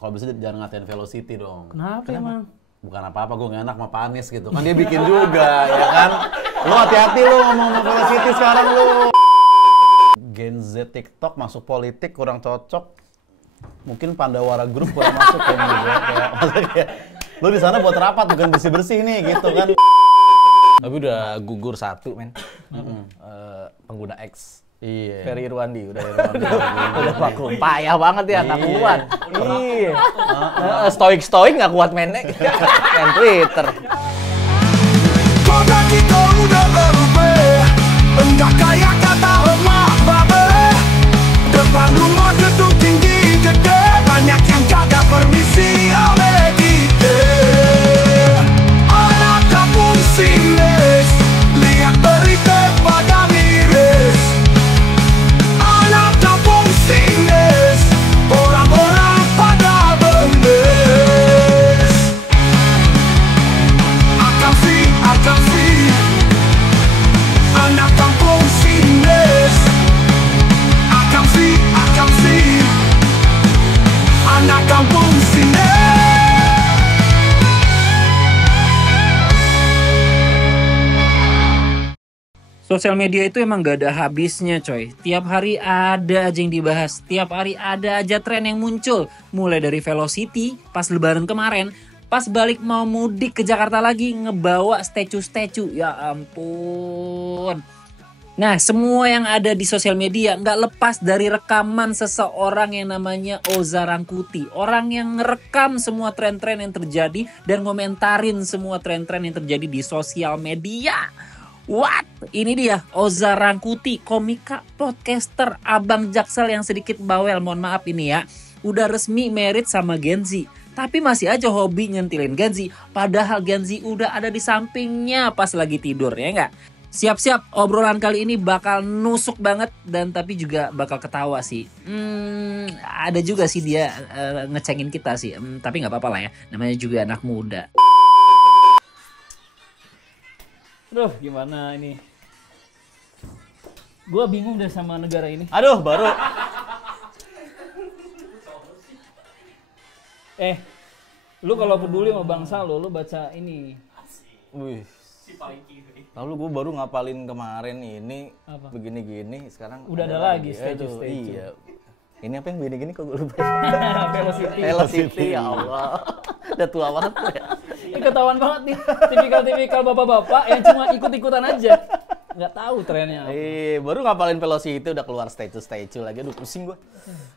kalau bisa jangan ngatain Velocity dong. Kenapa emang? Bukan apa-apa, gue gak enak sama Panis gitu. Kan dia bikin juga, ya kan? Lu hati-hati lu ngomong sama Velocity sekarang lu. Gen Z TikTok masuk politik kurang cocok. Mungkin Pandawara Group kurang masuk ya. Kayak, lu di sana buat rapat bukan bersih-bersih nih gitu kan. Tapi udah gugur satu men. Pengguna X. Iya. Ferry Irwandi udah Udah vakum. Payah banget ya, nggak Iya. kuat. Iya. Stoik nggak kuat mainnya. Main Twitter. Kota kita udah berubah, enggak kayak kata emak babe. Depan rumah gedung tinggi gede, banyak yang kagak permisi oleh kita. Anak kampung sinis, lihat berita pada miris. Anak kampung sinis, orang-orang pada bendes. Akan sih, anak kampung sinis. Akan sih, anak kampung sinis. Sosial media itu emang gak ada habisnya coy. Tiap hari ada aja yang dibahas. Tiap hari ada aja tren yang muncul. Mulai dari Velocity pas lebaran kemarin. Pas balik mau mudik ke Jakarta lagi ngebawa statue-statue. Ya ampun. Nah semua yang ada di sosial media gak lepas dari rekaman seseorang yang namanya Oza Rangkuti. Orang yang ngerekam semua tren-tren yang terjadi dan ngomentarin semua tren-tren yang terjadi di sosial media. What? Ini dia Oza Rangkuti, komika, podcaster, abang Jaksel yang sedikit bawel, mohon maaf ini ya. Udah resmi married sama Gen Z, tapi masih aja hobi nyentilin Gen Z. Padahal Gen Z udah ada di sampingnya pas lagi tidur, ya nggak? Siap-siap, obrolan kali ini bakal nusuk banget dan tapi juga bakal ketawa sih. Ada juga sih dia ngecengin kita sih, tapi nggak apa-apa lah ya. Namanya juga anak muda. Aduh, gimana ini? Gua bingung deh sama negara ini. Aduh, baru. Lu kalau peduli sama bangsa lu baca ini. Wih. Lalu gue baru ngapalin kemarin ini. Apa? Begini-gini, sekarang Udah ada lagi statue. Iya. Ini apa yang begini-gini kok gue lupa. Velocity. Velocity, ya Allah. Udah tua banget ya. Ini ketahuan banget nih, tipikal bapak-bapak yang cuma ikut-ikutan aja. Nggak tahu trennya apa. Baru ngapalin Velocity udah keluar statue lagi. Aduh, pusing gue.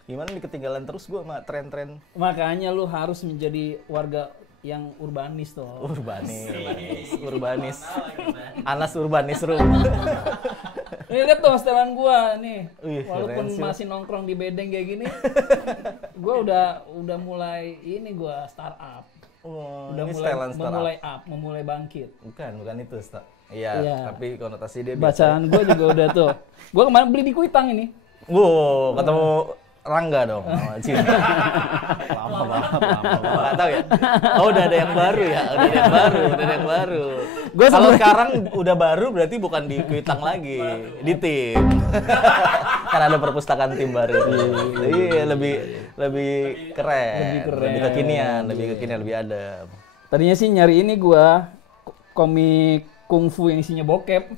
Gimana nih ketinggalan terus gue sama tren-tren. Makanya lu harus menjadi warga yang urbanis tuh. Urbanis. Anas urbanis room. Ini lihat tuh setelan gua nih. keren Walaupun sih. masih nongkrong di bedeng kayak gini, gua udah mulai ini gua startup. Udah ini mulai setelan startup. memulai bangkit. Bukan itu. Iya, tapi konotasi dia Bacaan gua juga udah tuh. Gua kemarin beli di Kuitang ini. Wow, ketemu Rangga dong sama Cinta. Lama banget. Nggak tahu ya. Oh, udah ada yang baru ya. Udah ada yang baru. Kalau sekarang udah baru berarti bukan di Kuitang lagi, di tim. Karena ada perpustakaan tim baru. Iya, lebih keren. Lebih kekinian, lebih ada. Tadinya sih nyari ini gua komik kungfu yang isinya bokep.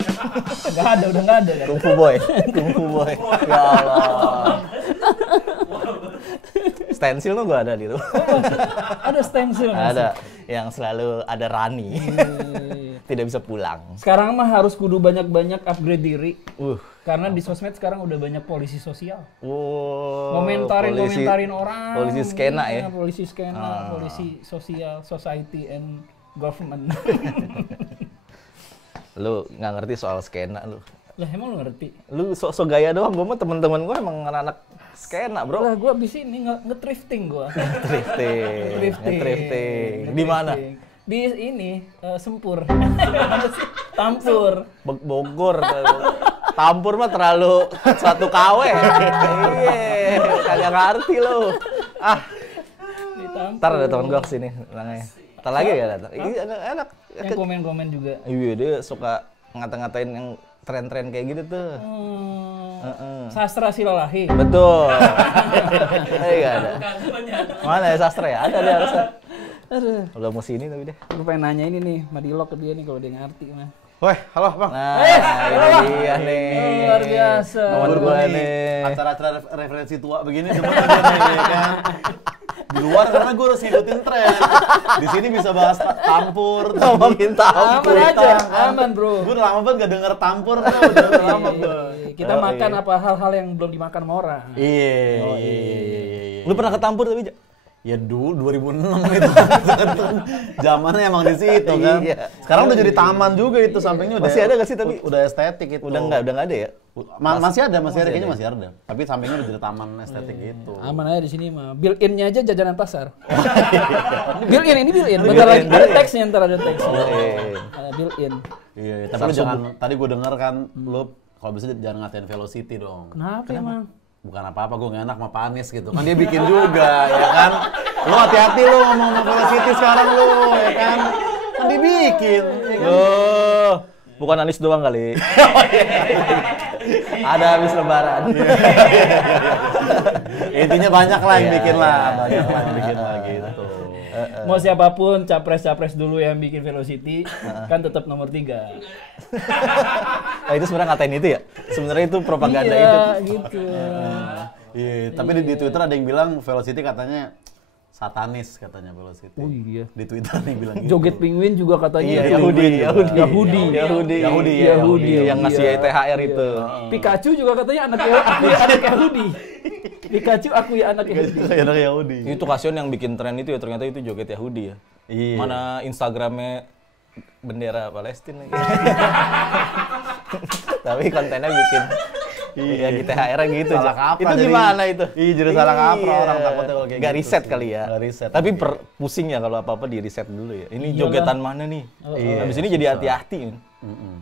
Udah nggak ada kan? Kungfu boy. Ya Allah. Stensil tuh gue ada di rumah. Ada stensil masih. Ada yang selalu ada Rani. Tidak bisa pulang. Sekarang mah harus kudu banyak-banyak upgrade diri. Karena di sosmed sekarang udah banyak polisi sosial. Komentarin orang. Polisi skena ya. Polisi skena, polisi sosial, society and government. Lu nggak ngerti soal skena lu. Lah emang lu ngerti? Lu sok gaya doang. Gue mah temen-temen gue emang anak-anak skena bro. Lah gue abis ini nge-thrifting gue. Nge-thrifting. Di mana? Di ini Sempur. Tampur. Bogor. Tampur mah terlalu satu KW. Iya, kagak ngerti lu. Di Tampur. Ntar ada temen gue kesini orangnya. Ntar lagi ya datang. Iya enak. Yang komen-komen juga. Iya dia suka ngata-ngatain yang tren-tren kayak gitu tuh. Sastra Silalahi. Betul. Enggak ada. Mana ya sastra ya? Ada dia harusnya. Aduh. Udah mau sini tapi deh. Gue pengen nanya ini nih, Madilog ke dia nih kalau dia ngerti mah. Weh, halo Bang. Nah, ini dia nih. Luar biasa. Nomor gue nih. Acara-acara referensi tua begini demen aja nih, ya kan. Di luar karena gue harus ngikutin tren. Di sini bisa bahas tampur, Ngomongin tampur. Aman aja, aman bro. Gue udah lama banget gak denger tampur, udah lama gue. Kita makan apa hal-hal yang belum dimakan sama orang. Iya. Lu pernah ke tampur tapi? Ya dulu 2006 itu. Zamannya emang di situ kan. Iya. Sekarang udah jadi taman juga itu, sampingnya udah. Masih ada nggak sih tapi? Udah estetik itu. Udah nggak ada ya? Masih ada kayaknya masih ada. Tapi sampingnya udah jadi taman estetik gitu. Aman aja di sini mah. Built-in-nya aja jajanan pasar. Built-in ini built-in. Bentar lagi ada teksnya, ntar ada teksnya. Ada built-in. Iya, tapi lu jangan, tadi gue denger kan, lu kalau bisa jangan ngatain Velocity dong. Kenapa emang? Bukan apa-apa, gue gak enak sama Pak Anies gitu. Kan dia bikin juga, ya kan? Lu hati-hati lu ngomong sama Velocity sekarang lu, ya kan? Kan dia bikin, ya kan? Oh, bukan Anies doang kali. Ada habis lebaran. Intinya banyak lah yang bikin lah, banyak lah yang bikin lah gitu. Mau siapapun capres-capres dulu yang bikin Velocity kan tetap nomor 3. Nah, itu sebenarnya ngatain itu ya? Sebenarnya itu propaganda iya, itu. gitu. Iya, tapi di Twitter ada yang bilang Velocity katanya satanis katanya Velocity. Oh iya. Di Twitter ada yang bilang gitu. Joget Penguin juga katanya Iya, Yahudi yang ngasih THR itu. Pikachu juga katanya anak Yahudi. Pikachu aku ya anak Yahudi. Kayak anak Yahudi. Itu kasihan yang bikin tren itu ya, ternyata itu joget Yahudi ya. Iya. Mana Instagramnya bendera Palestina gitu. Tapi kontennya bikin iya gitu THR gitu. Salah kaprah Itu jadi- gimana itu? Iya, jadi salah kaprah orang takutnya kalau kayak Gak gitu riset sih. kali ya. Gak riset. Tapi pusing ya kalau apa-apa di riset dulu ya. Ini Iyalah. jogetan mana nih? Iya, Habis ini jadi hati-hati.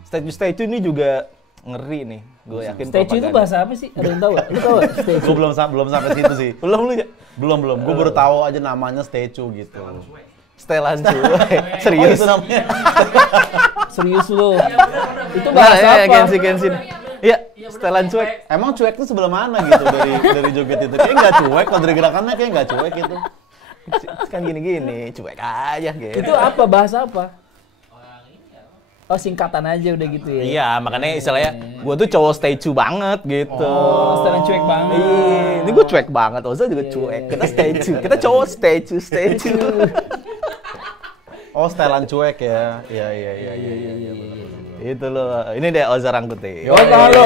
Statue ini juga ngeri nih. Gue yakin Statue itu bahasa apa sih? Ada yang tahu gak? Lu tahu gak statue? Gue belum sampai situ sih. Belum lu ya? Belum. Gue baru tahu aja namanya statue gitu. Setelan cuy. Serius. Itu namanya. Serius lu. Itu Nah, bahasa ya, apa? Gensi. Iya, setelan cuek. Emang cuek tuh sebelah mana gitu dari joget itu? Kayak nggak cuek, kalau dari gerakannya kayak nggak cuek gitu. Kan gini-gini, cuek aja gitu. Itu apa? Bahasa apa? Oh, singkatan aja udah gitu ya. Iya, makanya istilahnya gua tuh cowok statue banget gitu. Oh, setelan cuek banget. Iya, ini gua cuek banget, Oza juga cuek. Kita statue, kita cowok statue. Oh, setelan cuek ya. Iya. Itu loh. Ini deh Oza Rangkuti. Oh, halo.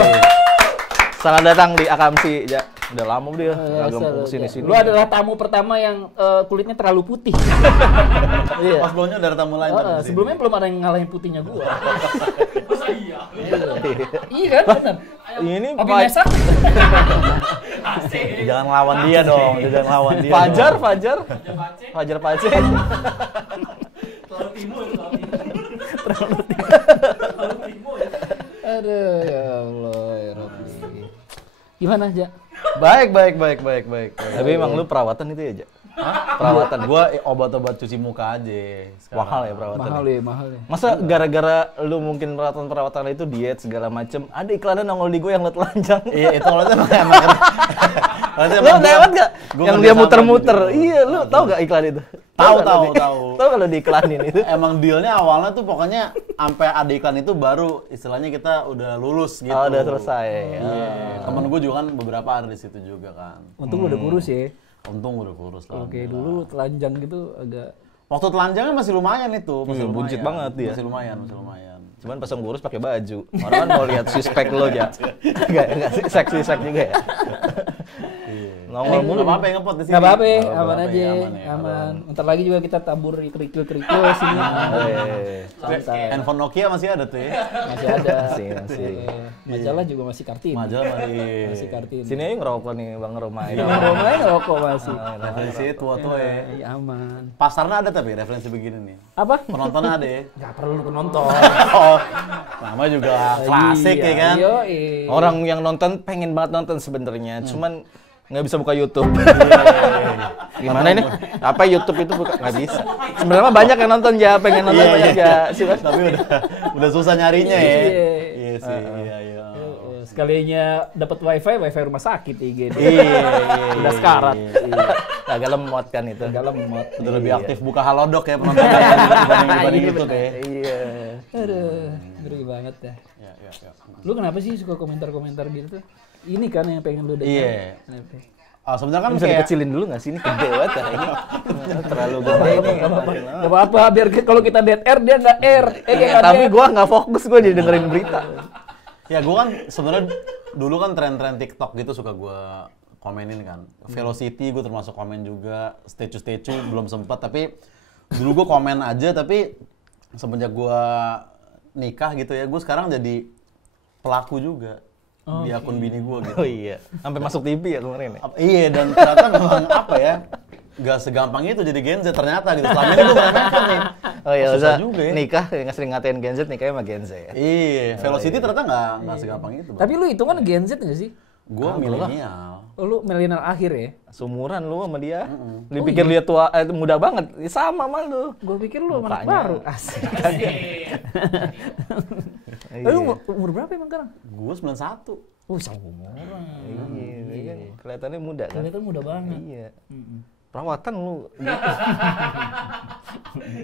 Selamat datang di Akamsi, Ja. Udah lama dia agak sini-sini. Lu adalah tamu pertama yang kulitnya terlalu putih. Iya. Pas sebelumnya ada tamu lain. tadi di sini. Sebelumnya belum ada yang ngalahin putihnya gua. Iya kan, benar. Ini Abi Mesak. Jangan lawan dia dong. Jangan lawan dia. Fajar. dong. Pace. Aduh, ya Allah, ya Rabbi. Gimana, Ja? Baik. Tapi emang lu perawatan itu ya, Ja? Perawatan gua obat-obat cuci muka aja. sekarang. Mahal ya perawatan. Mahal ya. Masa gara-gara lu mungkin perawatan itu diet segala macem, ada iklannya nongol di gue yang lu telanjang. Iya, itu kalau itu emang Lu lewat gak? Yang dia muter-muter. Iya, lu tahu gak iklan itu? Tahu. Tahu kalau diiklanin itu? Emang dealnya awalnya tuh pokoknya sampai ada iklan itu baru istilahnya kita udah lulus gitu. Oh, udah selesai. Iya. Temen gue juga kan beberapa ada di situ juga kan. Untung lu udah kurus ya. Untung udah kurus lah. Oke, dulu telanjang gitu agak Waktu telanjangnya masih lumayan itu, masih Iya, lumayan. buncit banget dia. Masih lumayan. Cuman pas ngurus pakai baju. Orang kan mau lihat suspek lo aja. Enggak seksi juga ya. Nongol mulu. Enggak apa-apa yang ngepot di sini. nggak apa-apa, Nggak aman apa-apa, aja, ya, aman. Ntar lagi juga kita tabur kerikil-kerikil sini. Santai. Handphone Nokia masih ada tuh ya. Masih ada. Masih. Majalah juga masih Kartini. Majalah masih. Masih Kartini. Sini aja ngerokok nih Bang Romai. Rumahnya ngerokok masih. Referensi tua-tua ya. Iya, aman. Pasarnya ada tapi referensi begini nih. Apa? Penontonnya ada ya. Nggak perlu penonton. Oh, nama juga klasik ya kan. Iya. Orang yang nonton pengen banget nonton sebenarnya, cuman nggak bisa buka YouTube. Gimana ini? Apa YouTube itu buka? Nggak bisa. Sebenarnya banyak yang nonton ya, pengen nonton banyak ya. Tapi udah susah nyarinya ya. Iya. Iya sih, iya. Sekalinya dapat wifi rumah sakit IG. Iya. Udah sekarat. Agak lemot kan itu. Agak lemot. Udah lebih aktif buka Halodoc ya penontonnya dibanding YouTube ya. Iya. Aduh, ngeri banget ya. Ya. Lu kenapa sih suka komentar-komentar gitu tuh? Ini kan yang pengen lu dengar. Iya. Kenapa? Sebenarnya kan Bisa kayak dikecilin dulu nggak sih? Ini gede banget ya. Ini terlalu gede ini. Gak apa-apa, biar kalau kita dead air dia nggak air. Tapi gue nggak fokus, gue jadi dengerin berita. ya gue kan sebenarnya dulu kan tren-tren TikTok gitu suka gue komenin kan. Velocity gue termasuk komen juga, statue belum sempat tapi dulu gue komen aja tapi semenjak gue nikah gitu ya gue sekarang jadi pelaku juga di akun bini gue gitu. Oh iya, sampai masuk TV ya kemarin ya? Iya dan ternyata memang apa ya gak segampang itu jadi Gen Z ternyata gitu. Selama ini gue meremehkan nih. Oh iya, susah usah juga ya. nikah nggak sering ngatain Gen Z, nikahnya sama Gen Z ya? Iya, Velocity ternyata nggak segampang itu. Bang. Tapi lu itu kan Gen Z nggak sih? Gue milenial. Oh, lu milenial akhir ya? Sumuran lu sama dia. Dipikir dia tua, muda banget. Ya, sama sama lu. Gue pikir lu anak Mukanya. baru. Asik. Lu umur berapa emang sekarang? Gue 91. Sama umuran. Iya, kan kelihatannya muda kan? Kelihatan muda banget. Iya. Perawatan lu.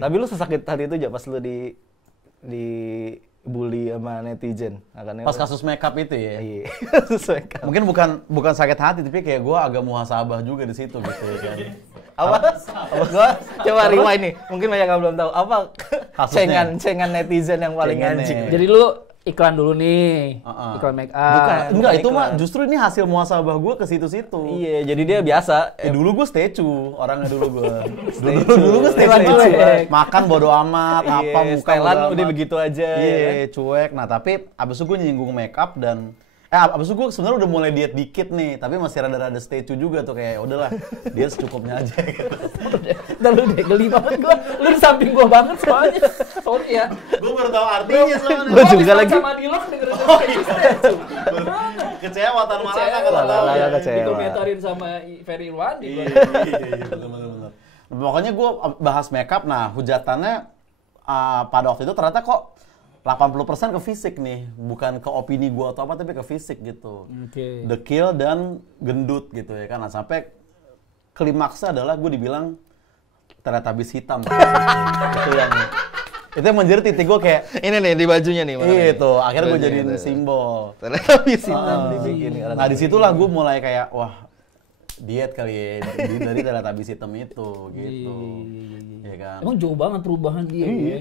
Tapi lu sesakit hati itu aja pas lu di bully sama netizen. Pas kasus makeup itu ya. Iya. Sesuai kan. Mungkin bukan sakit hati tapi kayak gue agak muhasabah juga di situ gitu ya kan. Apa? Gua coba rewind nih. Mungkin banyak yang belum tahu. Apa Kasusnya. cengan netizen yang paling Cengannya. anjing? Jadi lu iklan dulu nih. Iklan make up. Bukan. Enggak itu iklan. mah justru ini hasil muhasabah gue ke situ-situ. Iya, jadi dia biasa. Dulu gue statue orangnya dulu gue. Statue. dulu gue Statue statue. cuek. Makan bodo amat, apa muka Stylean bodo udah amat. begitu aja. Iya, cuek. Nah, tapi abis itu gue nyinggung make up dan abis itu gue sebenarnya udah mulai diet dikit nih, tapi masih rada-rada statue juga tuh kayak udahlah, dia secukupnya aja gitu. Dan lu deh geli banget gua. Lu di samping gua banget soalnya. Sorry ya. Gue baru tahu artinya soalnya. Gua juga lagi. Sama Dilok dengerin statue. Kecewa tan Malaka Kecewa. kata tahu. Malaka kecewa. Dikomentarin sama Ferry Irwandi. Iya, benar. Pokoknya gue bahas makeup, nah hujatannya pada waktu itu ternyata kok 80% ke fisik nih, bukan ke opini gue atau apa, tapi ke fisik gitu. Oke. Dekil dan gendut gitu ya kan. Nah, sampai klimaksnya adalah gue dibilang Teletubbies hitam. itu yang menjadi titik gue kayak Ini nih di bajunya nih. mana iya nih? itu, akhirnya gue Bajunya jadiin tuh. simbol. Teletubbies hitam dibikin. Nah disitulah gue mulai kayak wah diet kali ya dari Teletubbies hitam itu gitu. Iya kan. Emang jauh banget perubahan dia ya.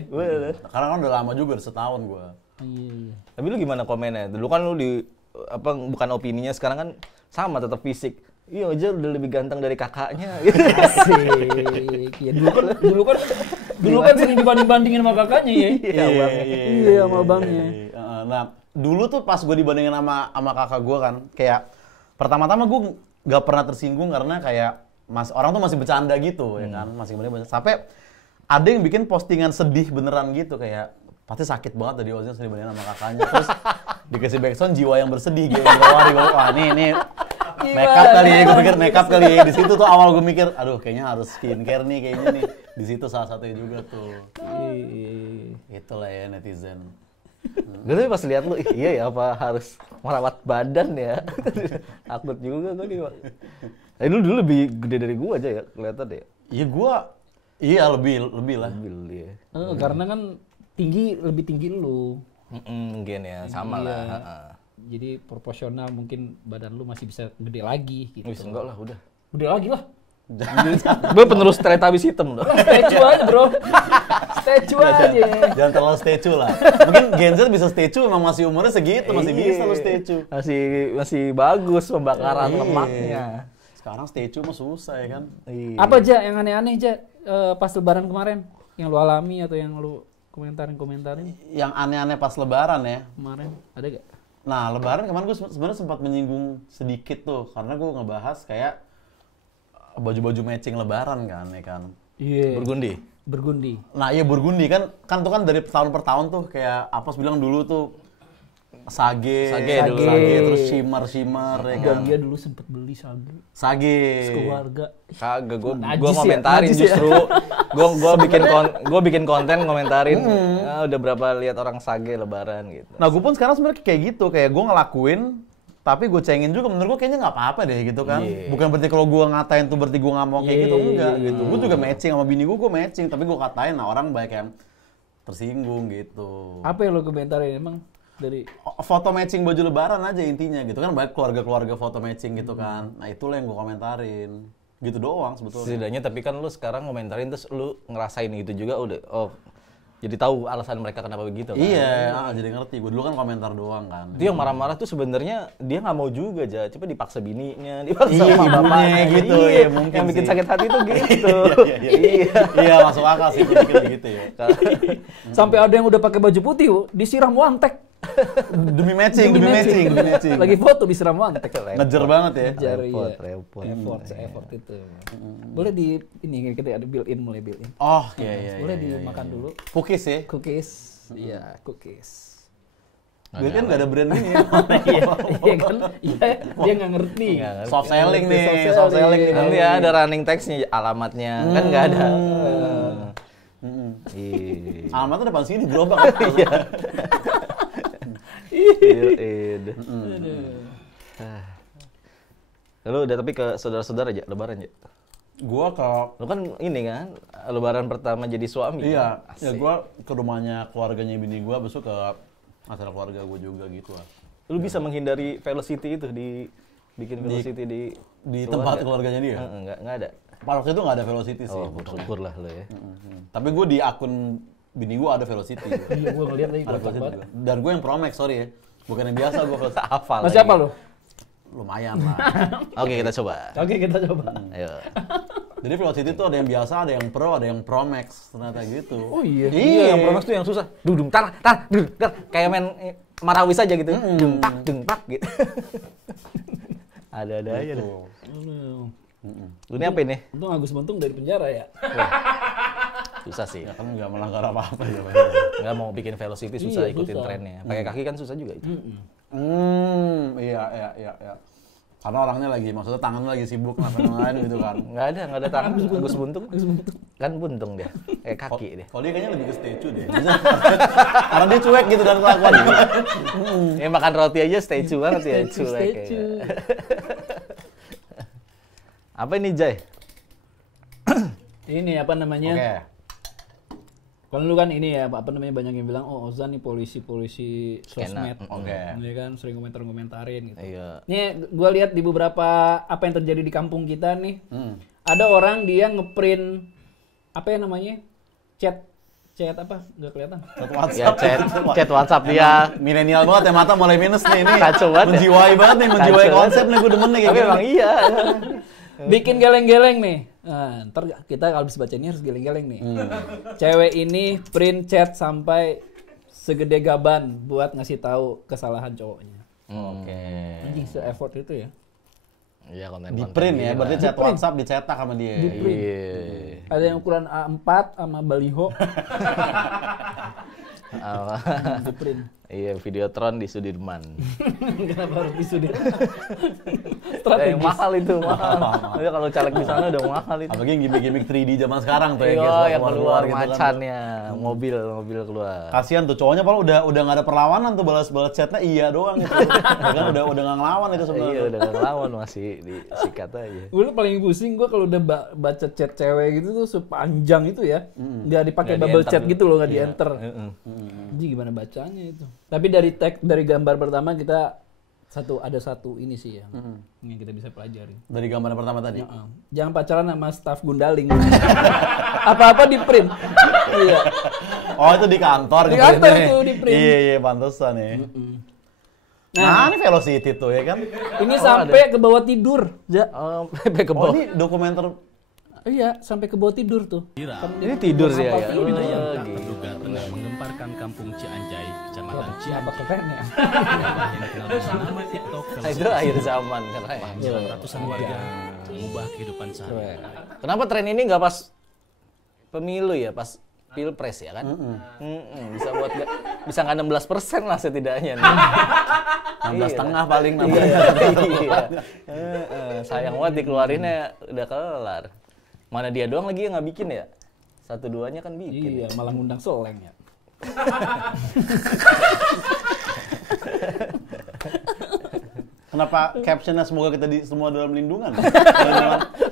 Karena kan udah lama juga, udah setahun gue. Iya. Tapi lu gimana komennya? Dulu kan lu bukan opininya, sekarang kan sama tetap fisik. Iya aja udah lebih ganteng dari kakaknya. Asik. Ya, dulu kan sering dibanding-bandingin sama kakaknya ya. Iya, sama abangnya. Nah, dulu tuh pas gue dibandingin sama kakak gue kan, kayak pertama-tama gue nggak pernah tersinggung karena kayak orang tuh masih bercanda gitu ya kan, masih bener-bener. Sampai ada yang bikin postingan sedih beneran gitu kayak pasti sakit banget tadi Ozil dibandingin sama kakaknya. Terus dikasih backsound jiwa yang bersedih gitu. Wah ini makeup kali ya, gue pikir makeup kali ya. Di situ tuh awal gue mikir, aduh kayaknya harus skincare nih kayaknya nih. Di situ salah satunya juga tuh. Itulah ya netizen. Gue tuh pas lihat lu, iya ya apa harus merawat badan ya? Takut juga gue nih. Lu dulu lebih gede dari gue aja ya, kelihatan deh. Iya lebih lah. Lebih ya. Karena kan lebih tinggi lu. Mungkin ya, sama Iya. lah. Jadi proporsional mungkin badan lu masih bisa gede lagi gitu. Wis enggak lah, udah. Gede lagi lah. Gue penerus Teletubbies hitam loh. Statue aja bro. Statue aja. Jangan terlalu statue lah. Mungkin Gen Z bisa statue memang masih umurnya segitu, masih bisa lo statue. Masih bagus pembakaran Iya. lemaknya. Sekarang statue mah susah ya kan. Iya. Apa aja yang aneh-aneh aja pas lebaran kemarin? Yang lu alami atau yang lu komentarin? Yang aneh-aneh pas lebaran ya. Kemarin ada gak? Nah, lebaran kemarin gue sebenarnya sempat menyinggung sedikit tuh karena gue ngebahas kayak baju-baju matching lebaran kan, ya kan. Iya. Burgundi. Nah, iya Burgundi kan tuh kan dari tahun per tahun tuh kayak Apos bilang dulu tuh Sage dulu. terus shimmer ya kan. Dia dulu sempet beli Sage. Sage. Keluarga. Kagak, gua Najis ya? ngomentarin Najis ya? justru. Gua bikin konten ngomentarin. Udah berapa lihat orang Sage lebaran gitu. Nah, gue pun sekarang sebenarnya kayak gitu, kayak gue ngelakuin, tapi gue cengin juga. Menurut gue kayaknya nggak apa-apa deh gitu kan. Iya. Bukan berarti kalau gue ngatain tuh berarti gue nggak mau kayak gitu, enggak Iya. gitu. Gue juga matching sama bini gue matching, tapi gue katain, nah orang banyak yang tersinggung gitu. Apa yang lo komentarin emang dari Foto matching baju lebaran aja intinya gitu kan, banyak keluarga-keluarga foto matching gitu kan. Nah itulah yang gue komentarin. Gitu doang sebetulnya. Setidaknya tapi kan lu sekarang ngomentarin terus lu ngerasain itu juga udah jadi tahu alasan mereka kenapa begitu kan. Iya, jadi ngerti. Gue dulu kan komentar doang kan. Itu yang marah-marah tuh sebenarnya dia nggak mau juga aja, coba dipaksa bininya, dipaksa Iya, sama ibunya bapaknya gitu, iya, ya, mungkin yang bikin sih. sakit hati tuh gitu. Iya, masuk akal sih gitu ya. sampai ada yang udah pakai baju putih disiram wantek. Demi matching. Lagi foto disiram wantek. Ngejer banget ya. Ngejar, iya. repot. Effort itu. Boleh di ini kita ada mulai built in. Oh, iya. Boleh dimakan dulu. Cookies ya. Cookies. Iya, cookies. Gue kan nggak ada brand ini ya. Iya kan? Iya, dia nggak ngerti. Soft selling nih, Soft soft selling nih. Nanti ya ada running text-nya, alamatnya kan nggak ada. Iya. Alamatnya depan sini gerobak. Iya. Lalu udah tapi ke saudara-saudara aja lebaran ya. Gua ke Lu kan ini kan lebaran pertama jadi suami. iya, kan? ya Asik. gua ke rumahnya keluarganya bini gua, besok ke acara keluarga gua juga gitu lah. Lu bisa menghindari velocity itu bikin velocity di tempat keluarganya dia. Enggak ada. Pada waktu itu nggak ada velocity sih. Oh, bersyukur lah lo ya. Tapi gua di akun bini gua ada velocity. Iya, gua ngeliat lagi Ada kocak velocity banget. juga. Dan gua yang Pro Max, sorry ya. Bukan yang biasa gua velocity. Hafal. Masih apa lo? Lumayan lah. Oke, kita coba. Oke, kita coba. Ayo. Jadi velocity itu ada yang biasa, ada yang Pro, ada yang Pro Max. Ternyata gitu. Oh iya. Iya, yang Pro Max tuh yang susah. Dudung tar kayak main marawis aja gitu. Deng tak gitu. Ada aja deh. Ini apa ini? Untung Agus Buntung dari penjara ya. Susah sih. Ya kan nggak melanggar apa-apa ya. Nggak mau bikin velocity susah Iya, ikutin susah. trennya. Pakai kaki kan susah juga itu. Iya. Karena orangnya lagi, maksudnya tangannya lagi sibuk ngapain lain gitu kan. Nggak ada tangan. Agus buntung. Kan buntung dia. Kayak kaki dia. Kalau dia kayaknya lebih ke statue deh. Karena dia cuek gitu dan kelakuan. Ya makan roti aja statue banget ya. Cuek Statue. kayaknya. Apa ini Jay? Ini apa namanya? Oke. Kalau lu kan ini ya, apa namanya, banyak yang bilang, oh Ozan nih polisi sosmed. Oke. Dia kan sering komentarin gitu. Iya. Nih, gua lihat di beberapa apa yang terjadi di kampung kita nih. Ada orang dia ngeprint apa ya namanya? Chat apa? Nggak kelihatan. Ya chat WhatsApp dia. Milenial banget ya, mata mulai minus nih ini. Kacau banget ya. Menjiwai banget nih, menjiwai Kacau konsep nih, gue demen nih kayak Tapi gini. emang iya. Bikin geleng-geleng nih. Nah, ntar kita kalau habis baca ini harus geleng-geleng nih. Cewek ini print chat sampai segede gaban buat ngasih tahu kesalahan cowoknya. Oke. Anjing se-effort itu ya. Iya konten. Di print ya, berarti chat WhatsApp dicetak sama dia. Di print. Iya. Ada yang ukuran A4 sama baliho. Di print. Iya, Videotron di Sudirman. Kenapa harus disudut? Yang mahal itu, mahal. Iya, kalau caleg di sana udah mahal itu. Apalagi yang gimmick-gimmick 3D zaman sekarang tuh ya, Iya, guys, yang keluar gitu kan. macannya, mobil keluar. Kasihan tuh cowoknya, padahal udah nggak ada perlawanan tuh, balas chatnya iya doang gitu. Ya kan udah nggak ngelawan itu sebenarnya. Iya, udah gak ngelawan masih disikat aja. Gue paling pusing gue kalau udah baca chat cewek gitu tuh sepanjang itu ya. Nggak dipakai Nggak bubble di-enter. chat gitu loh, nggak di-enter. Heeh. Gimana bacanya itu? Tapi dari gambar pertama kita ada satu ini sih yang kita bisa pelajari. Dari gambar pertama tadi. Jangan pacaran sama staf Gundaling. Apa-apa di print. Iya. Oh, itu di kantor. Di gitu kantor ya. itu, di print. Iya, pantesan ya. Nah, ini velocity tuh ya kan. Ini sampai ke bawah tidur. Ja. Sampai ke Oh, bawah. ini dokumenter. Iya, sampai ke bawah tidur tuh. Ini tidur sih ya. Hafal film Oh, aja. gitu. Terduga tengah menggemparkan kampung Cianjay, Kecamatan Cianjay. Apa keren ya? Yang dikenal dengan nama TikTok Nah, itu akhir zaman kan. ratusan warga mengubah kehidupan sehari-hari. Kenapa tren ini nggak pas pemilu ya, pas Pilpres ya kan? Bisa nggak 16% lah setidaknya. 16,5 paling Iya. Sayang banget dikeluarinnya udah kelar. Mana dia doang lagi yang nggak bikin ya? 1-2-nya kan bikin. Iya, malah ngundang Soleng ya. Kenapa captionnya semoga kita semua dalam lindungan?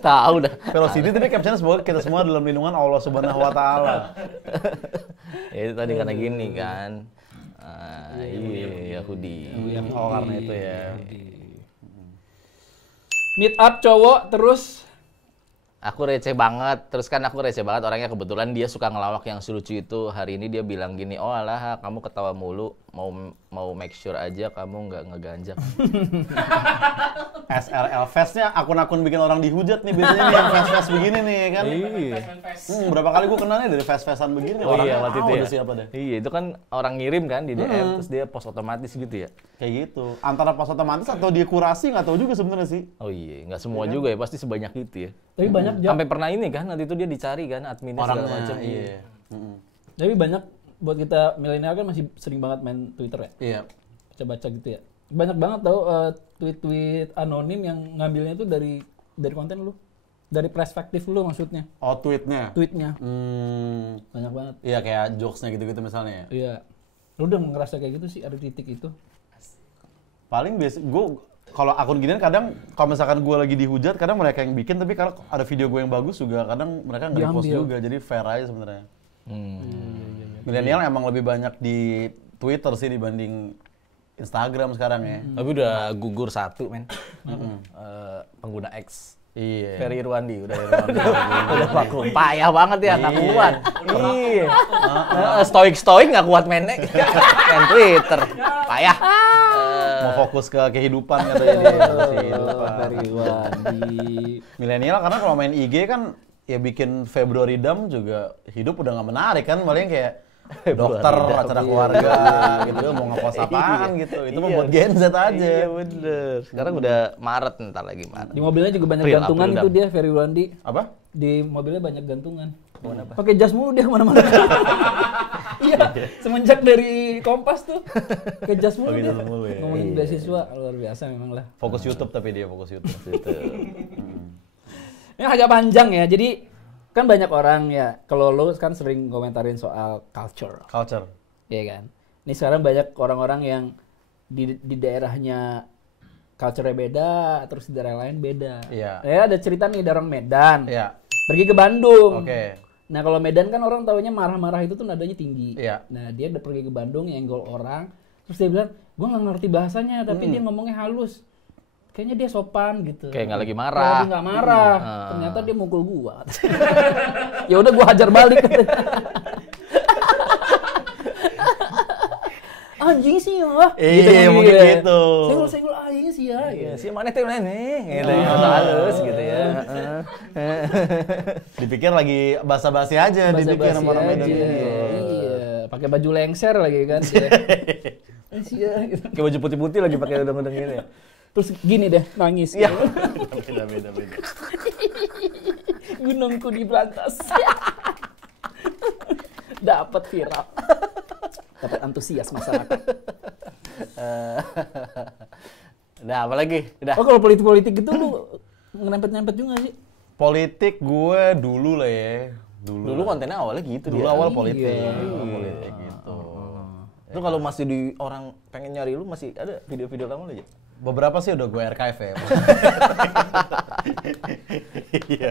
Tahu dah. Velocity tapi captionnya semoga kita semua dalam lindungan Allah Subhanahu wa taala. Ya itu tadi karena gini kan. Iya, Yahudi. Oh, karena itu ya. Meet up cowok terus Aku receh banget, terus kan aku receh banget orangnya, kebetulan dia suka ngelawak yang selucu itu. Hari ini dia bilang gini, oh alah kamu ketawa mulu, mau make sure aja kamu nggak ngeganjak. SRL Fest-nya akun-akun bikin orang dihujat nih biasanya nih, yang fest-fest begini nih kan. Iya. Berapa kali gue kenalnya dari fest-festan begini, Oh iya, orangnya waktu itu ya. udah siapa deh. Iya, itu kan orang ngirim kan di DM, terus dia post otomatis gitu ya. Kayak gitu. Antara post otomatis atau dia kurasi nggak tahu juga sebenarnya sih. Oh iya, nggak semua juga ya, pasti sebanyak itu ya. tapi banyak Sampai pernah ini kan, nanti itu dia dicari kan adminnya segala Orangnya, macam. iya. tapi banyak buat kita milenial kan masih sering banget main Twitter ya. Iya. Baca-baca gitu ya. Banyak banget tau tweet-tweet anonim yang ngambilnya itu dari konten lu. Dari perspektif lu maksudnya. Oh, tweetnya. Tweetnya. Banyak Banyak banget. Iya, kayak jokes-nya gitu-gitu misalnya ya. Iya. Lu udah ngerasa kayak gitu sih, ada titik itu. Paling biasa, gue kalau akun ginian kadang, kalau misalkan gue lagi dihujat, kadang mereka yang bikin, tapi kalau ada video gue yang bagus juga, kadang mereka nge-repost Diambil. juga, jadi fair aja sebenarnya. Milenial emang lebih banyak di Twitter sih dibanding Instagram sekarang ya. Tapi udah gugur satu men. Pengguna X. Iya. Ferry Irwandi udah udah vakum. Payah banget ya, nggak kuat. Iya. Stoik nggak kuat mainnya. Main Twitter. Payah. Mau fokus ke kehidupan katanya dia. Kehidupan. Ferry Irwandi. Milenial karena kalau main IG kan ya bikin Februari Dam juga hidup udah nggak menarik kan, paling kayak dokter, acara keluarga gitu, mau ngepost apaan gitu. Itu mah buat Gen Z aja. Iya bener. Sekarang udah Maret, ntar lagi Maret. Di mobilnya juga banyak April, gantungan April, itu Dam. dia, Ferry Irwandi. Apa? Di mobilnya banyak gantungan. Pakai jas mulu dia kemana-mana. Iya, semenjak dari Kompas tuh. Pakai jas mulu Pakai dia. jas mulu ya. Ngomongin beasiswa, luar biasa memang lah. Fokus YouTube tapi dia fokus YouTube. Ini agak panjang ya, jadi kan banyak orang ya, kalau lo kan sering komentarin soal culture, Culture. ya kan? Ini sekarang banyak orang-orang yang di daerahnya culture-nya beda, terus di daerah lain beda. Iya. Ya ada cerita nih dari orang Medan, Iya. pergi ke Bandung. Oke. Nah kalau Medan kan orang taunya marah-marah itu tuh nadanya tinggi. Iya. Nah dia udah pergi ke Bandung nyenggol orang, terus dia bilang, gue nggak ngerti bahasanya, tapi dia ngomongnya halus. Kayaknya dia sopan gitu. Kayak nggak lagi Kayak marah. lagi nggak marah. Ternyata dia mukul gua. Ya udah gua hajar balik. Anjing sih ya. Iya, mungkin gitu. Senggol anjing sih ya. Iya, si mana teh nih, gitu ya, halus gitu ya. Dipikir lagi basa-basi aja, dipikir sama orang Medan gitu. Iya, pakai baju lengser lagi kan. Iya. Gitu. Kayak baju putih-putih lagi pakai udang-udang gini ya. Terus gini deh, nangis. Iya. Beda. Gunungku di berantas. Dapat viral. Dapat antusias masyarakat. Udah apa lagi? Udah. Oh kalau politik-politik gitu lu ngerempet-nyempet juga sih? Politik gue dulu lah ya. Dulu kontennya awalnya gitu Dulu dia. awal politik. Iya. Politik gitu. Itu kalau masih di orang pengen nyari lu masih ada video-video kamu aja. Beberapa sih udah gue archive ya. Iya.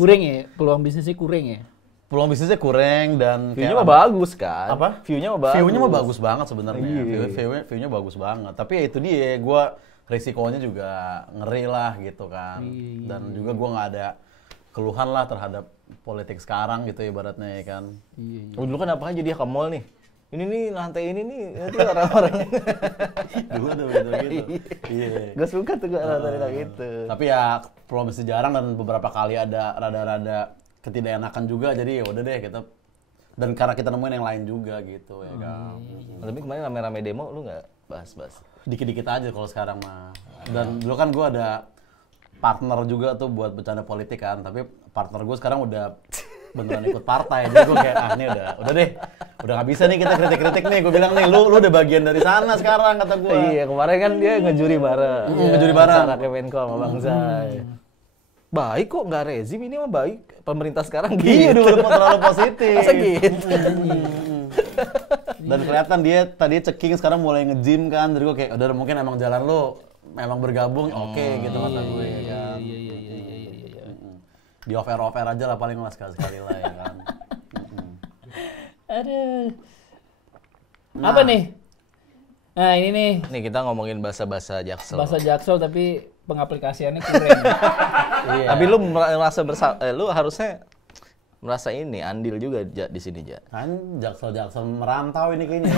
Kurang ya, peluang bisnisnya kurang ya. Peluang bisnisnya kurang dan View-nya kayak mah bagus kan? Apa? View-nya mah bagus. View-nya mah bagus banget sebenarnya. Iya. View-nya bagus banget. Tapi ya itu dia, gue risikonya juga ngeri lah gitu kan. Dan juga gue nggak ada keluhan lah terhadap politik sekarang gitu ibaratnya ya kan. Oh, dulu kan apa aja dia ke mall nih. Ini nih lantai ini nih nanti orang-orang. Dulu ada begitu gitu. Iya. Gue suka tuh gue lantai gitu. Tapi ya peluang bisnis jarang dan beberapa kali ada rada-rada ketidakenakan juga. Jadi ya udah deh kita, dan karena kita nemuin yang lain juga gitu ya kan. Tapi kemarin rame-rame demo lu nggak bahas-bahas? Dikit-dikit aja kalau sekarang mah. Dan dulu kan gue ada partner juga tuh buat bercanda politik kan, tapi partner gue sekarang udah beneran ikut partai. Jadi gue kayak, ini udah deh. Udah nggak bisa nih kita kritik-kritik nih. Gue bilang nih, lu udah bagian dari sana sekarang, kata gue. Iya, kemarin kan dia ngejuri bareng. Ngejuri bareng. Acara Kemenko sama Bang Zai. Baik kok, nggak rezim ini mah baik. Pemerintah sekarang gitu. Iya, udah terlalu positif. Masa gitu? Dan kelihatan dia tadi ceking, sekarang mulai nge-gym kan. Jadi gue kayak, udah mungkin emang jalan lu memang bergabung, oke gitu kata gue kan. Iya. Di offer aja lah paling lah sekali lah ya kan. Aduh. Apa nih? Nah ini nih, Nih kita ngomongin bahasa-bahasa Jaksel. bahasa Jaksel tapi pengaplikasiannya kurang. Iya. Tapi lu merasa lu harusnya merasa ini andil juga di sini, Ja. Kan Jaksel merantau ini kayaknya.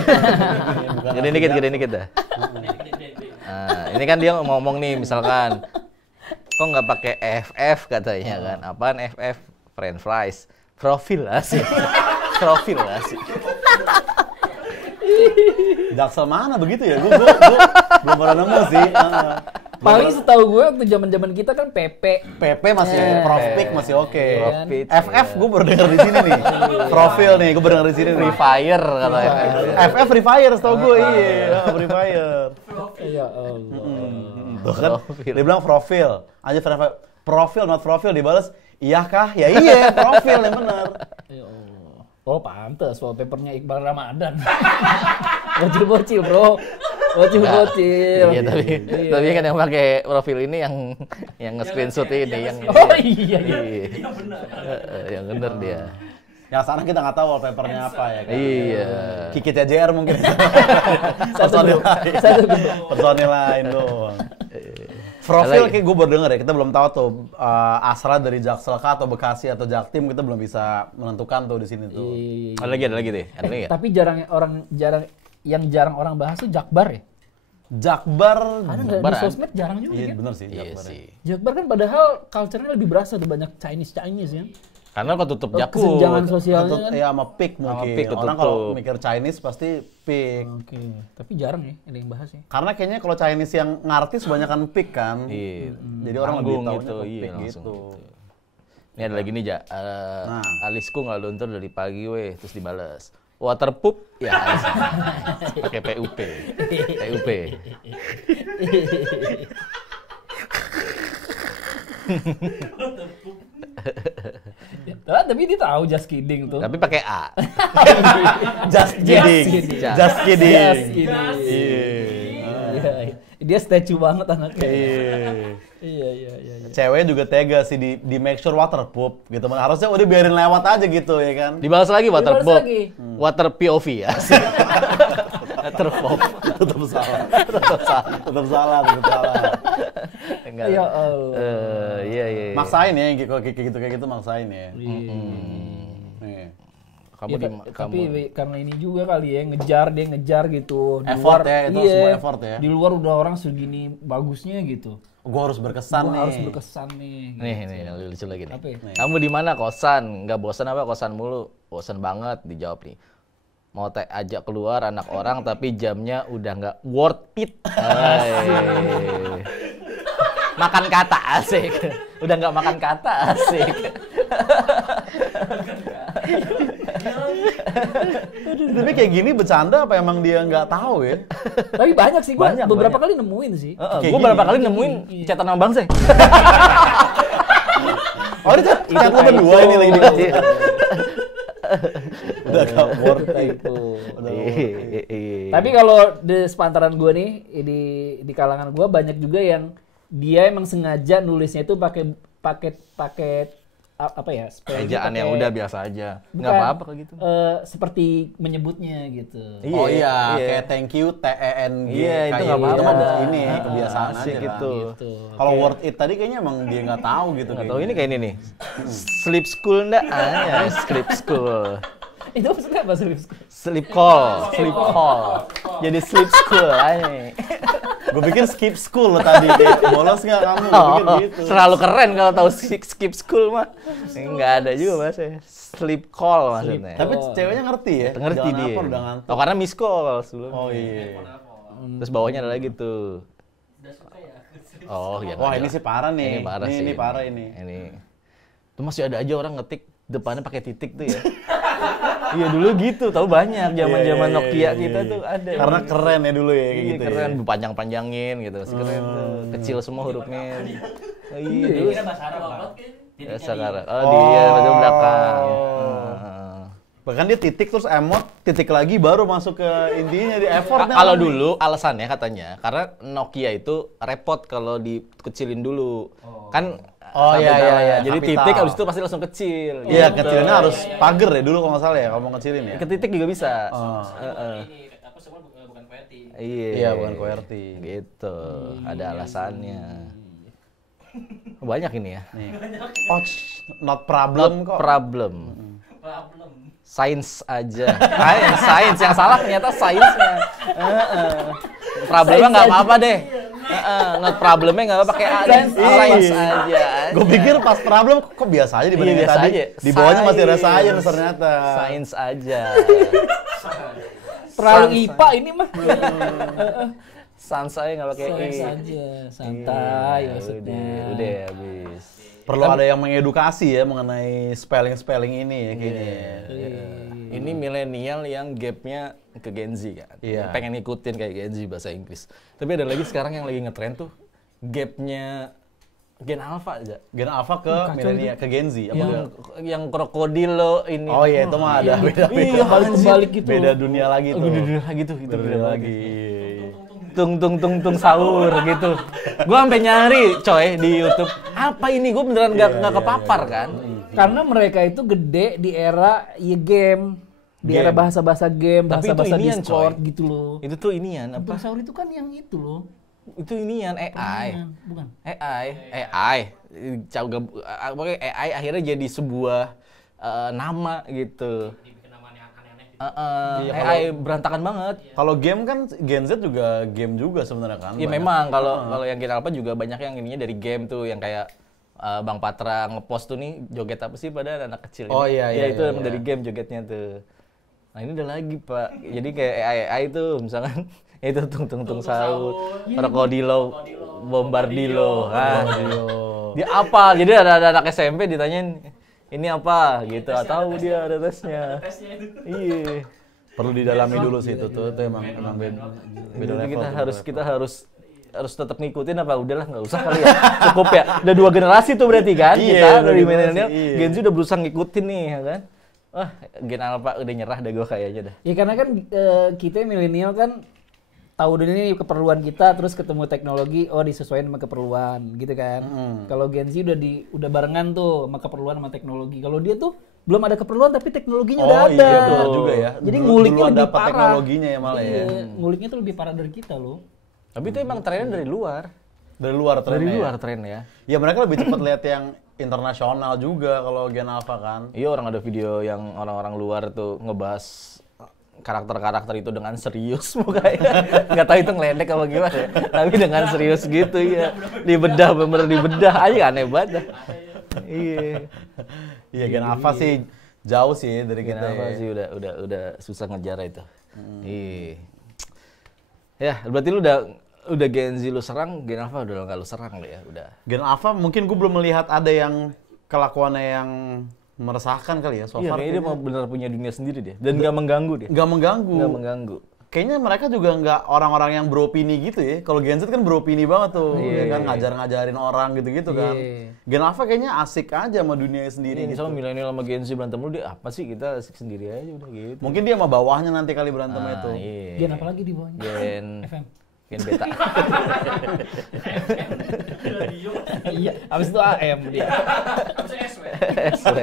Bukan Gede dikit dah. Nah, ini kan dia ngomong nih misalkan kok nggak pakai FF katanya kan. Apaan FF? French fries. Profil asik. Profil asik. Jaksel mana begitu ya? Gue belum pernah nemu sih. Paling setahu gue waktu zaman kita kan PP. PP masih, Profpic masih oke. Profit. FF gue baru denger di sini nih. Profil nih, gue baru denger di sini nih. Free Fire kalau FF. FF Free Fire setahu gue, iya. Free Fire. Ya Allah. Tuh kan, Profil. dia bilang profil. Aja profil, not profil, dibalas, iya kah? Ya iya, profil yang benar. Ya Allah. Oh pantes wallpapernya Iqbal Ramadan. Bocil-bocil bro. Bocil-bocil. Iya tapi kan yang pakai profil ini yang nge-screenshot ini yang Oh iya. Iya benar. Yang benar dia. Yang sana kita nggak tahu wallpapernya apa ya kan. Iya. Kikit JR mungkin. Satu grup. Personil lain doang. Profil kayak gue baru denger ya, kita belum tahu tuh asal dari Jaksel kah atau Bekasi atau Jaktim, kita belum bisa menentukan tuh di sini tuh. Ada lagi deh. Ada lagi ya? Tapi jarang orang bahas tuh Jakbar ya. Jakbar. Ada nggak di Jakbaran. sosmed jarang juga Iya kan. bener sih Iya Jakbar. sih. Jakbar kan padahal culture-nya lebih berasa tuh banyak Chinese ya. Karena ketutup Jakut. Kesenjangan sosialnya kan. Ya sama PIK mungkin. PIK Orang ketutup. kalau mikir Chinese pasti PIK. Oke. Tapi jarang ya ada yang bahas ya. Karena kayaknya kalau Chinese yang ngartis kebanyakan PIK kan. Iya. Jadi orang lebih Tanggung tahunya gitu, ke iya, PIK langsung gitu. Ini ada lagi nih, Ja. Nah. Alisku nggak luntur dari pagi, weh. Terus dibales. Water poop? Ya, Alis. Pakai PUP. PUP. Tapi dia tahu just kidding tuh. Tapi pakai A. Just kidding. kidding. Just kidding. Just kidding. Iya. Iya. Dia statue banget anaknya. Iya. Iya. Cewek juga tega sih di make sure water poop gitu. Harusnya udah biarin lewat aja gitu ya kan. Dibalas lagi water Dibalas poop. lagi. Water POV ya. Water pop. Tetap salah. Tetap salah. Enggak. Ya Allah. Iya. Maksain ya kayak gitu maksain ya. Nih. Kamu di Tapi karena ini juga kali ya dia ngejar gitu. Di Effort luar, ya, itu semua effort ya. Di luar udah orang segini bagusnya gitu. Gue harus berkesan Gua nih. harus berkesan nih. Nih, yang lucu lagi nih. Apa ya? Kamu di mana kosan? Nggak bosan apa kosan mulu? Bosan banget, dijawab nih. Mau ajak keluar anak orang tapi jamnya udah nggak worth it. Makan kata asik. Udah nggak makan kata asik. Tapi kayak gini bercanda apa emang dia nggak tahu ya? Tapi banyak sih, gua Banyak, beberapa banyak. kali nemuin sih. Gue berapa kali nemuin catatan sama Bang Seh. Oh ini chat lu berdua ini lagi di kelas. Udah gak worth it. Tapi kalau di sepantaran gue nih di kalangan gue banyak juga yang dia emang sengaja nulisnya itu pakai apa ya? Ejaan yang udah biasa aja. Bukan, Nggak apa-apa kayak gitu. Seperti menyebutnya gitu. Oh iya, kayak thank you, TENG. Iya, itu nggak Itu apa-apa. mah ini kebiasaan Asik aja gitu. Gitu. Kalau worth it tadi kayaknya emang dia nggak tahu gitu. Nggak tahu ini kayak ini nih. Sleep school enggak? Ah, sleep school. Itu maksudnya apa sih? Sleep call. Jadi sleep school aja. Gue pikir skip school lo tadi. Kayak, bolos nggak kamu? Gue pikir gitu. Selalu keren kalau tahu skip school mah. Nggak ada juga bahasa. Sleep call maksudnya. Tapi ceweknya ngerti ya? Ngerti Jangan dia. apa, udah ngantuk. Oh karena miss call sebelum. Oh iya. Terus bawahnya ada lagi tuh. Oh iya. Wah ini sih parah nih. Ini parah sih. Ini parah ini. Ini. Tuh masih ada aja orang ngetik depannya pakai titik tuh ya. Iya dulu gitu, tahu banyak zaman-zaman Nokia kita tuh ada. Karena keren ya dulu ya kayak Iya, gitu. keren, Ya. panjang-panjangin gitu, masih keren tuh. Kecil semua hurufnya. Iya, dulu. Bahasa Arab. Oh, dia bagian belakang. Bahkan dia titik terus emot, titik lagi baru masuk ke intinya di effortnya. Kalau dulu alasannya katanya karena Nokia itu repot kalau dikecilin dulu. Kan Oh, iya, kapital iya, ya. Jadi kapital. titik abis itu pasti langsung kecil. Iya, gitu. kecilnya harus pagar ya dulu kalau nggak salah ya, kalau mau kecilin ya. Ke titik juga bisa. Oh. Iya. Iya, bukan QWERTY. Gitu. Ada alasannya. Banyak ini ya. Nih. Oh, not problem kok. Problem. Sains aja. Sains yang salah ternyata sainsnya. Problemnya nggak apa-apa deh. Not problemnya nggak apa-apa pakai sains aja. Gue pikir pas problem kok biasa aja dibandingin Iya, biasa tadi. aja. Di bawahnya masih ada Sains. science ternyata. Sains aja. Terlalu IPA ini mah. Sans aja nggak pakai i. Saja, santai Iya, maksudnya. Udah habis. Perlu ada yang mengedukasi ya mengenai spelling-spelling ini ya kayaknya. Ini milenial yang gapnya ke Gen Z kan. Iya. Pengen ngikutin kayak Gen Z bahasa Inggris. Tapi ada lagi sekarang yang lagi ngetren tuh gapnya Gen Alpha aja. Gen Alpha ke milenial ke Gen Z apa enggak? Yang krokodilo ini. Oh iya itu mah ada beda-beda. Iya, balik gitu. Beda dunia lagi tuh. Udah lagi tuh, itu Beda beda dunia lagi. lagi. Tung sahur gitu. Gua sampai nyari coy di YouTube. Apa ini? Gua beneran nggak kepapar kan. Karena mereka itu gede di era game, di era bahasa-bahasa game, Tapi itu bahasa-bahasa inian, Discord coy. gitu loh. Itu tuh inian apa? Sahur itu kan yang itu loh. Itu inian AI. Bukan. AI. Pokoknya AI akhirnya jadi sebuah nama gitu. AI berantakan banget. Kalau game kan Gen Z juga game juga sebenarnya kan. Iya banyak. memang kalau yang Gen Alpha juga banyak yang ininya dari game tuh yang kayak Bang Patra ngepost tuh nih joget apa sih pada anak kecil. Oh, iya, Ya, iya, itu iya, emang iya. dari game jogetnya tuh. Nah ini ada lagi Pak. Jadi kayak AI tuh misalkan itu tung sahur, krokodilo, bombardilo. Dia apa? Jadi ada anak SMP ditanyain ini apa gitu. Tahu dia ada tesnya. Iya. Perlu didalami dulu sih itu tuh emang beda Jadi level. kita harus tetap ngikutin apa udahlah nggak usah kali ya. Cukup ya. Udah 2 generasi tuh berarti kan Iya, kita dua dari generasi, milenial. iya. Gen Z udah berusaha ngikutin nih ya kan. Wah, Gen Alpha udah nyerah dah gue kayaknya dah. Ya karena kan kita milenial kan tahu dulu ini keperluan kita, terus ketemu teknologi, oh disesuaikan sama keperluan gitu kan. Kalau Gen Z udah barengan tuh sama keperluan sama teknologi. Kalau dia tuh belum ada keperluan tapi teknologinya udah Oh ada. iya benar juga ya. Jadi Dulu- nguliknya duluan lebih dapat parah. teknologinya ya malah ya. Iya, nguliknya tuh lebih parah dari kita loh. Tapi itu emang trennya dari luar. Dari luar trennya. Dari ya. luar trennya. Ya mereka lebih cepat lihat yang internasional juga kalau Gen Alpha kan. Iya orang ada video yang orang-orang luar tuh ngebahas karakter-karakter itu dengan serius mukanya. Nggak tahu itu ngeledek apa gimana ya. Tapi dengan serius gitu ya. Dibedah, bener dibedah aja aneh banget. dah. Iya. Iya Gen Alpha sih jauh sih dari Gen kita. Alpha Ya. sih udah susah ngejar itu. Iya. Ya, berarti lu udah Gen Z lu serang, Gen Alpha udah nggak lu serang lu ya, udah. Gen Alpha mungkin gue belum melihat ada yang kelakuannya yang meresahkan kali ya so Iya, far. kayaknya dia mau bener punya dunia sendiri dia dan nggak mengganggu dia. Nggak mengganggu. Nggak mengganggu. Kayaknya mereka juga nggak orang-orang yang beropini gitu ya. Kalau Gen Z kan beropini banget tuh, ya kan ngajar-ngajarin orang gitu-gitu kan. Gen Alpha kayaknya asik aja sama dunia sendiri. Ini Gitu. sama milenial sama Gen Z berantem lu dia apa sih, kita asik sendiri aja udah gitu. Mungkin dia sama bawahnya nanti kali berantemnya itu. Iya. Gen apa lagi di bawahnya? Gen FM. Gen beta. Iya, abis itu AM dia. SW.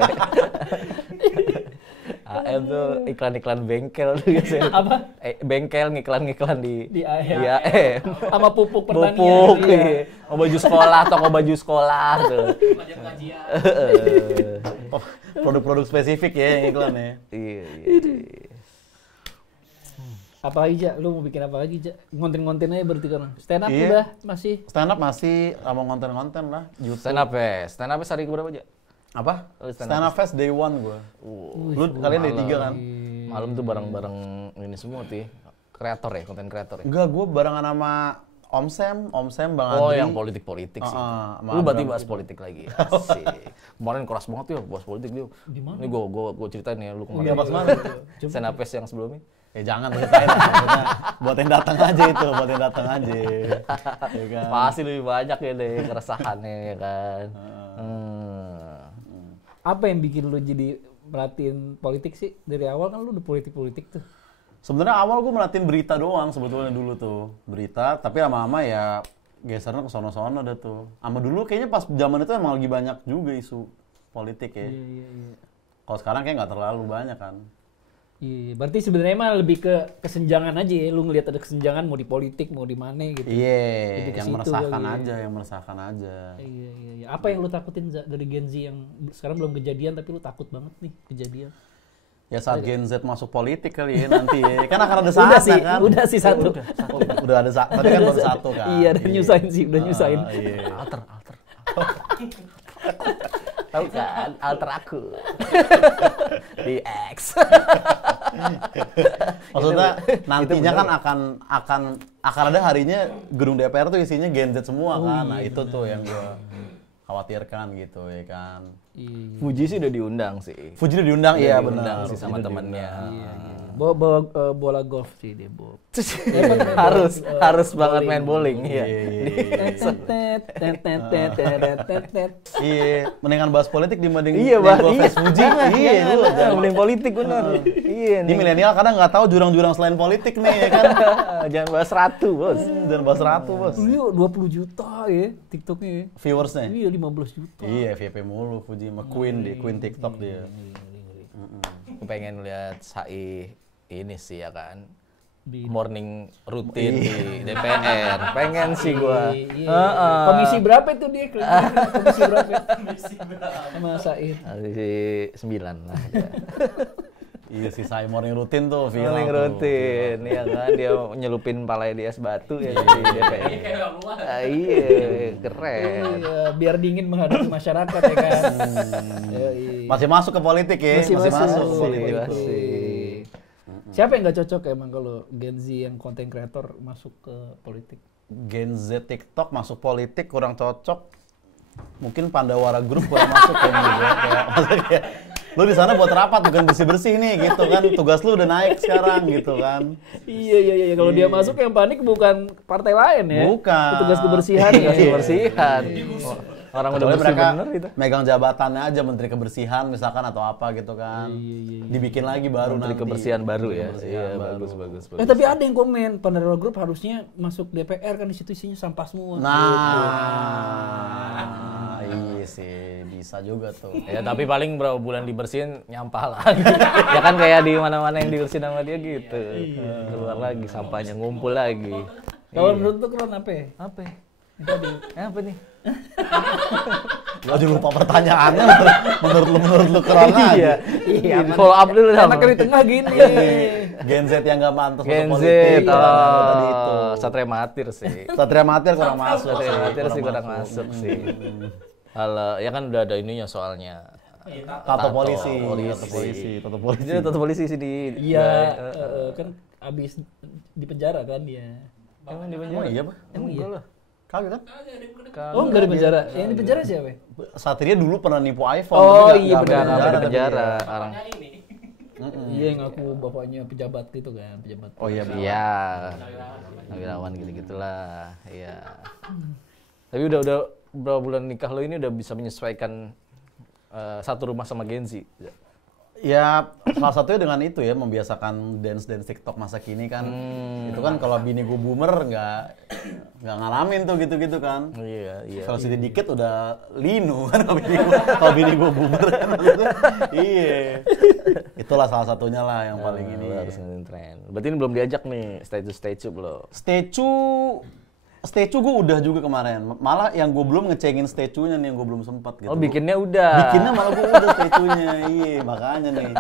AM tuh iklan-iklan bengkel tuh biasanya. Apa? Bengkel ngiklan-ngiklan di AM. Di AM. Sama pupuk pertanian. Pupuk, iya. iya. Mau baju sekolah, toko baju sekolah tuh. Oh, produk-produk spesifik ya yang iklannya. Iya. Apa lagi, Ja? Lu mau bikin apa lagi, Ja? Konten-konten aja berarti kan. Stand up Iya. udah masih. Stand up masih sama konten-konten lah. YouTube. Stand up hari keberapa aja? Apa? Oh, Stand up fest day one gue. Lu kalian day 3 kan? Malam tuh bareng-bareng ini semua tuh ya. Kreator ya, konten kreator ya. Enggak, gue barengan sama Om Sam, Bang Oh, Adri. yang politik-politik sih. sama Lu berarti Abraham bahas politik lagi. Asik. Kemarin keras banget ya bahas politik dia. Gimana? Ini gua ceritain ya lu kemarin. Iya, bahas mana? Senapes yang sebelumnya. Ya jangan ceritain lah, maksudnya buat yang datang aja itu, buat yang datang aja. Ya kan? Pasti lebih banyak ya deh keresahannya ya kan. Apa yang bikin lu jadi merhatiin politik sih? Dari awal kan lu udah politik-politik tuh. Sebenarnya awal gue merhatiin berita doang sebetulnya dulu tuh. Berita, tapi lama-lama ya gesernya ke sono-sono dah tuh. Sama dulu kayaknya pas zaman itu emang lagi banyak juga isu politik ya. Iya. Kalau sekarang kayak nggak terlalu banyak kan. Iya, berarti sebenarnya mah lebih ke kesenjangan aja ya. Lu ngelihat ada kesenjangan mau di politik, mau di mana gitu. Iya, Lebih ke yang situ meresahkan kali ya. aja, yang meresahkan aja. Iya. Apa yang lu takutin Za, dari Gen Z yang sekarang belum kejadian tapi lu takut banget nih kejadian? Ya saat Gen Z masuk politik kali ya nanti ya. Kan akan ada saatnya kan. Udah sih satu. Udah ada saat, tapi kan baru satu kan. Iya, dan nyusahin sih, udah nyusahin. Iya. Alter. Tahu kan alter aku. Di X. Maksudnya nantinya kan akan ada harinya gedung DPR tuh isinya Gen Z semua kan. Nah, itu tuh yang gua khawatirkan gitu ya kan. Iya. Fuji sih udah diundang sih. Fuji udah diundang, iya Diundang benar. sih sama temennya. Bawa bola golf sih dia, Bob. harus banget main bowling. Iya. Iya, mendingan bahas politik dibanding Iya, main Bah. golf Iya. face Fuji. Iya, lu Bowling politik benar. Iya Ini milenial kadang nggak tahu jurang-jurang selain politik nih ya kan. Jangan bahas ratu, Bos. Dan bahas ratu, Bos. Dulu 20 juta ya TikToknya ya. Viewersnya. Iya 15 juta. Iya, VIP mulu Fuji sama Queen di Queen TikTok dia. Aku pengen lihat Sai ini sih ya kan. Di- Morning rutin di DPR. Pengen sih gua. Iya. Komisi berapa itu dia? Komisi berapa? Sama Said. Di 9 lah. Ya. Iya sih, saya morning rutin tuh viral. Morning tuh. rutin, ya kan dia nyelupin palanya di es batu ya di DPR. Iya, keren. Iya, biar dingin menghadapi masyarakat ya kan. Yoi. Masih masuk ke politik ya? Masih masuk. ke politik. Masih. Siapa yang nggak cocok emang kalau Gen Z yang content creator masuk ke politik? Gen Z TikTok masuk politik kurang cocok. Mungkin Pandawara Group kurang masuk ya maksudnya kayak lu di sana buat rapat bukan bersih-bersih nih gitu kan. Tugas lu udah naik sekarang gitu kan. Iya. Kalau dia masuk yang panik bukan partai lain ya. Bukan. Petugas kebersihan. Tugas ya. kebersihan. Orang udah Kecuali bersih mereka bener gitu. megang jabatannya aja menteri kebersihan misalkan atau apa gitu kan. Dibikin lagi baru Menteri nanti. kebersihan baru ya. Kebersihan Iya, baru. bagus. Tapi ada yang komen Pandawara Group harusnya masuk DPR kan di situ isinya sampah semua. Nah, iya sih bisa juga tuh. Ya tapi paling berapa bulan dibersihin nyampah lagi. Ya kan kayak di mana-mana yang dibersihin sama dia gitu. Keluar lagi sampahnya ngumpul lagi. Kalau menurut lu Kron apa ya? Apa? Tadi. Apa nih? Aduh lupa pertanyaannya menurut lu keren aja. Iya. Follow up dulu sama. Enaknya di tengah gini. Gen Z yang nggak pantas Gen masuk Z, politik. Tadi itu. Satria Matir sih. Satria Matir kurang masuk. Satria Matir sih kurang masuk. masuk sih. Kalau ya kan udah ada ininya soalnya. Tato polisi. Tato polisi sih di. Iya, kan abis di penjara kan dia. Emang di Oh iya, Pak? Emang iya? Kagak kan? Oh, enggak di penjara. Yang di penjara siapa? Satria dulu pernah nipu iPhone. Oh, tapi iya, nggak benar. Nggak di tapi penjara. dia- Orang. Iya, yang aku bapaknya pejabat gitu kan, pejabat. Oh iya, Iya. Nawirawan gitu-gitulah. Iya. Tapi udah berapa bulan nikah lo ini udah bisa menyesuaikan satu rumah sama Gen Z. Ya, salah satunya dengan itu ya, membiasakan dance TikTok masa kini kan. Itu kan kalau bini gue boomer nggak ngalamin tuh gitu-gitu kan. Iya. Kalau sedikit dikit udah linu kan kalau bini gue boomer kan. Maksudnya, iya. Itulah salah satunya lah yang paling ini. Lo harus ngikutin tren. Berarti ini belum diajak nih statue belum. Statue gue udah juga kemarin. Malah yang gue belum ngecengin statue-nya nih yang gue belum sempat gitu. Oh, bikinnya udah. Bikinnya malah gue udah statue-nya. Iya, makanya nih.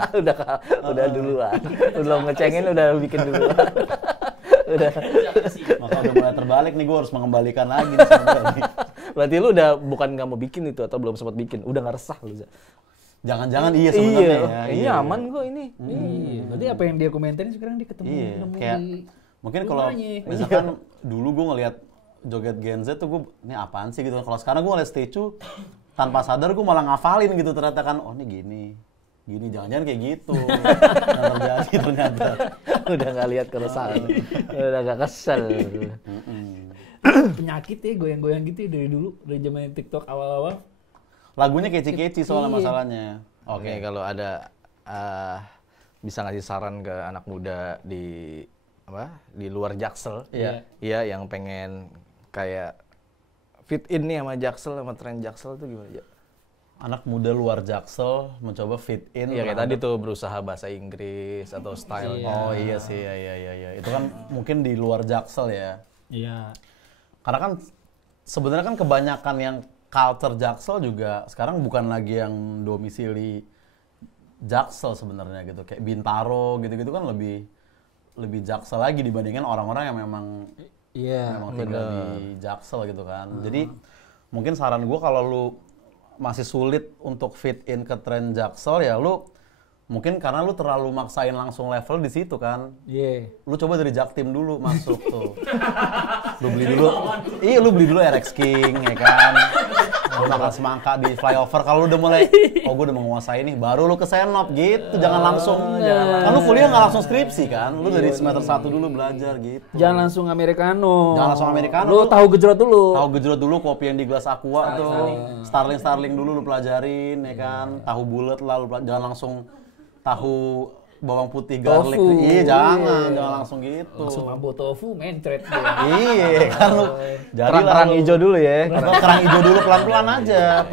udah duluan. Belum ngecengin udah bikin duluan. Udah. Maka udah mulai terbalik nih, gue harus mengembalikan lagi nih sebenarnya nih. Berarti lu udah bukan nggak mau bikin itu atau belum sempat bikin? Udah nggak resah lu. Jangan-jangan iya sebenarnya ya. Ini Iya. aman kok ini. Iya, berarti apa yang dia komentarin sekarang dia ketemu Iya, nemu kayak di mungkin kalau rumahnya. misalkan dulu gue ngelihat joget Gen Z tuh gue, ini apaan sih gitu. Kalau sekarang gue ngeliat statue, tanpa sadar gue malah ngafalin gitu ternyata kan, oh ini gini, jangan-jangan kayak gitu. Yang terjadi ternyata. Udah nggak lihat keresahan, udah nggak kesel. Penyakit ya goyang-goyang gitu ya dari dulu, dari zaman TikTok awal-awal. Lagunya keci-keci soalnya Iya. masalahnya. Oke, kalau ada bisa ngasih saran ke anak muda di luar Jaksel, Iya. iya yang pengen kayak fit in nih sama Jaksel, sama tren Jaksel tuh gimana ya? Anak muda luar Jaksel mencoba fit in. Iya kayak tadi tuh berusaha bahasa Inggris atau style. Oh iya sih, iya. Itu kan mungkin di luar Jaksel ya. Iya. Karena kan sebenarnya kan kebanyakan yang culture Jaksel juga sekarang bukan lagi yang domisili Jaksel sebenarnya gitu. Kayak Bintaro gitu-gitu kan lebih Jaksel lagi dibandingkan orang-orang yang memang tinggal di Jaksel gitu kan. Jadi mungkin saran gue kalau lu masih sulit untuk fit in ke tren Jaksel ya lu mungkin karena lu terlalu maksain langsung level di situ kan. Iya. Lu coba dari Jaktim dulu masuk tuh. Lu beli dulu RX King ya kan. Lu makan semangka di flyover kalau lu udah mulai oh gue udah menguasai nih baru lu ke Senop gitu. Jangan langsung kan lu kuliah nggak langsung skripsi kan. Lu dari semester 1 dulu belajar gitu. Jangan langsung americano. Jangan langsung americano. Lu tahu gejrot dulu. Tahu gejrot dulu, kopi yang di gelas aqua tuh. Starling dulu lu pelajarin ya kan. Tahu bulat lah lu jangan langsung tahu bawang putih garlic. Tofu. Iya, jangan langsung gitu. Langsung mambo tofu mencret dia. Iya, kan lu Kerang hijau dulu ya. Kerang hijau dulu pelan-pelan aja.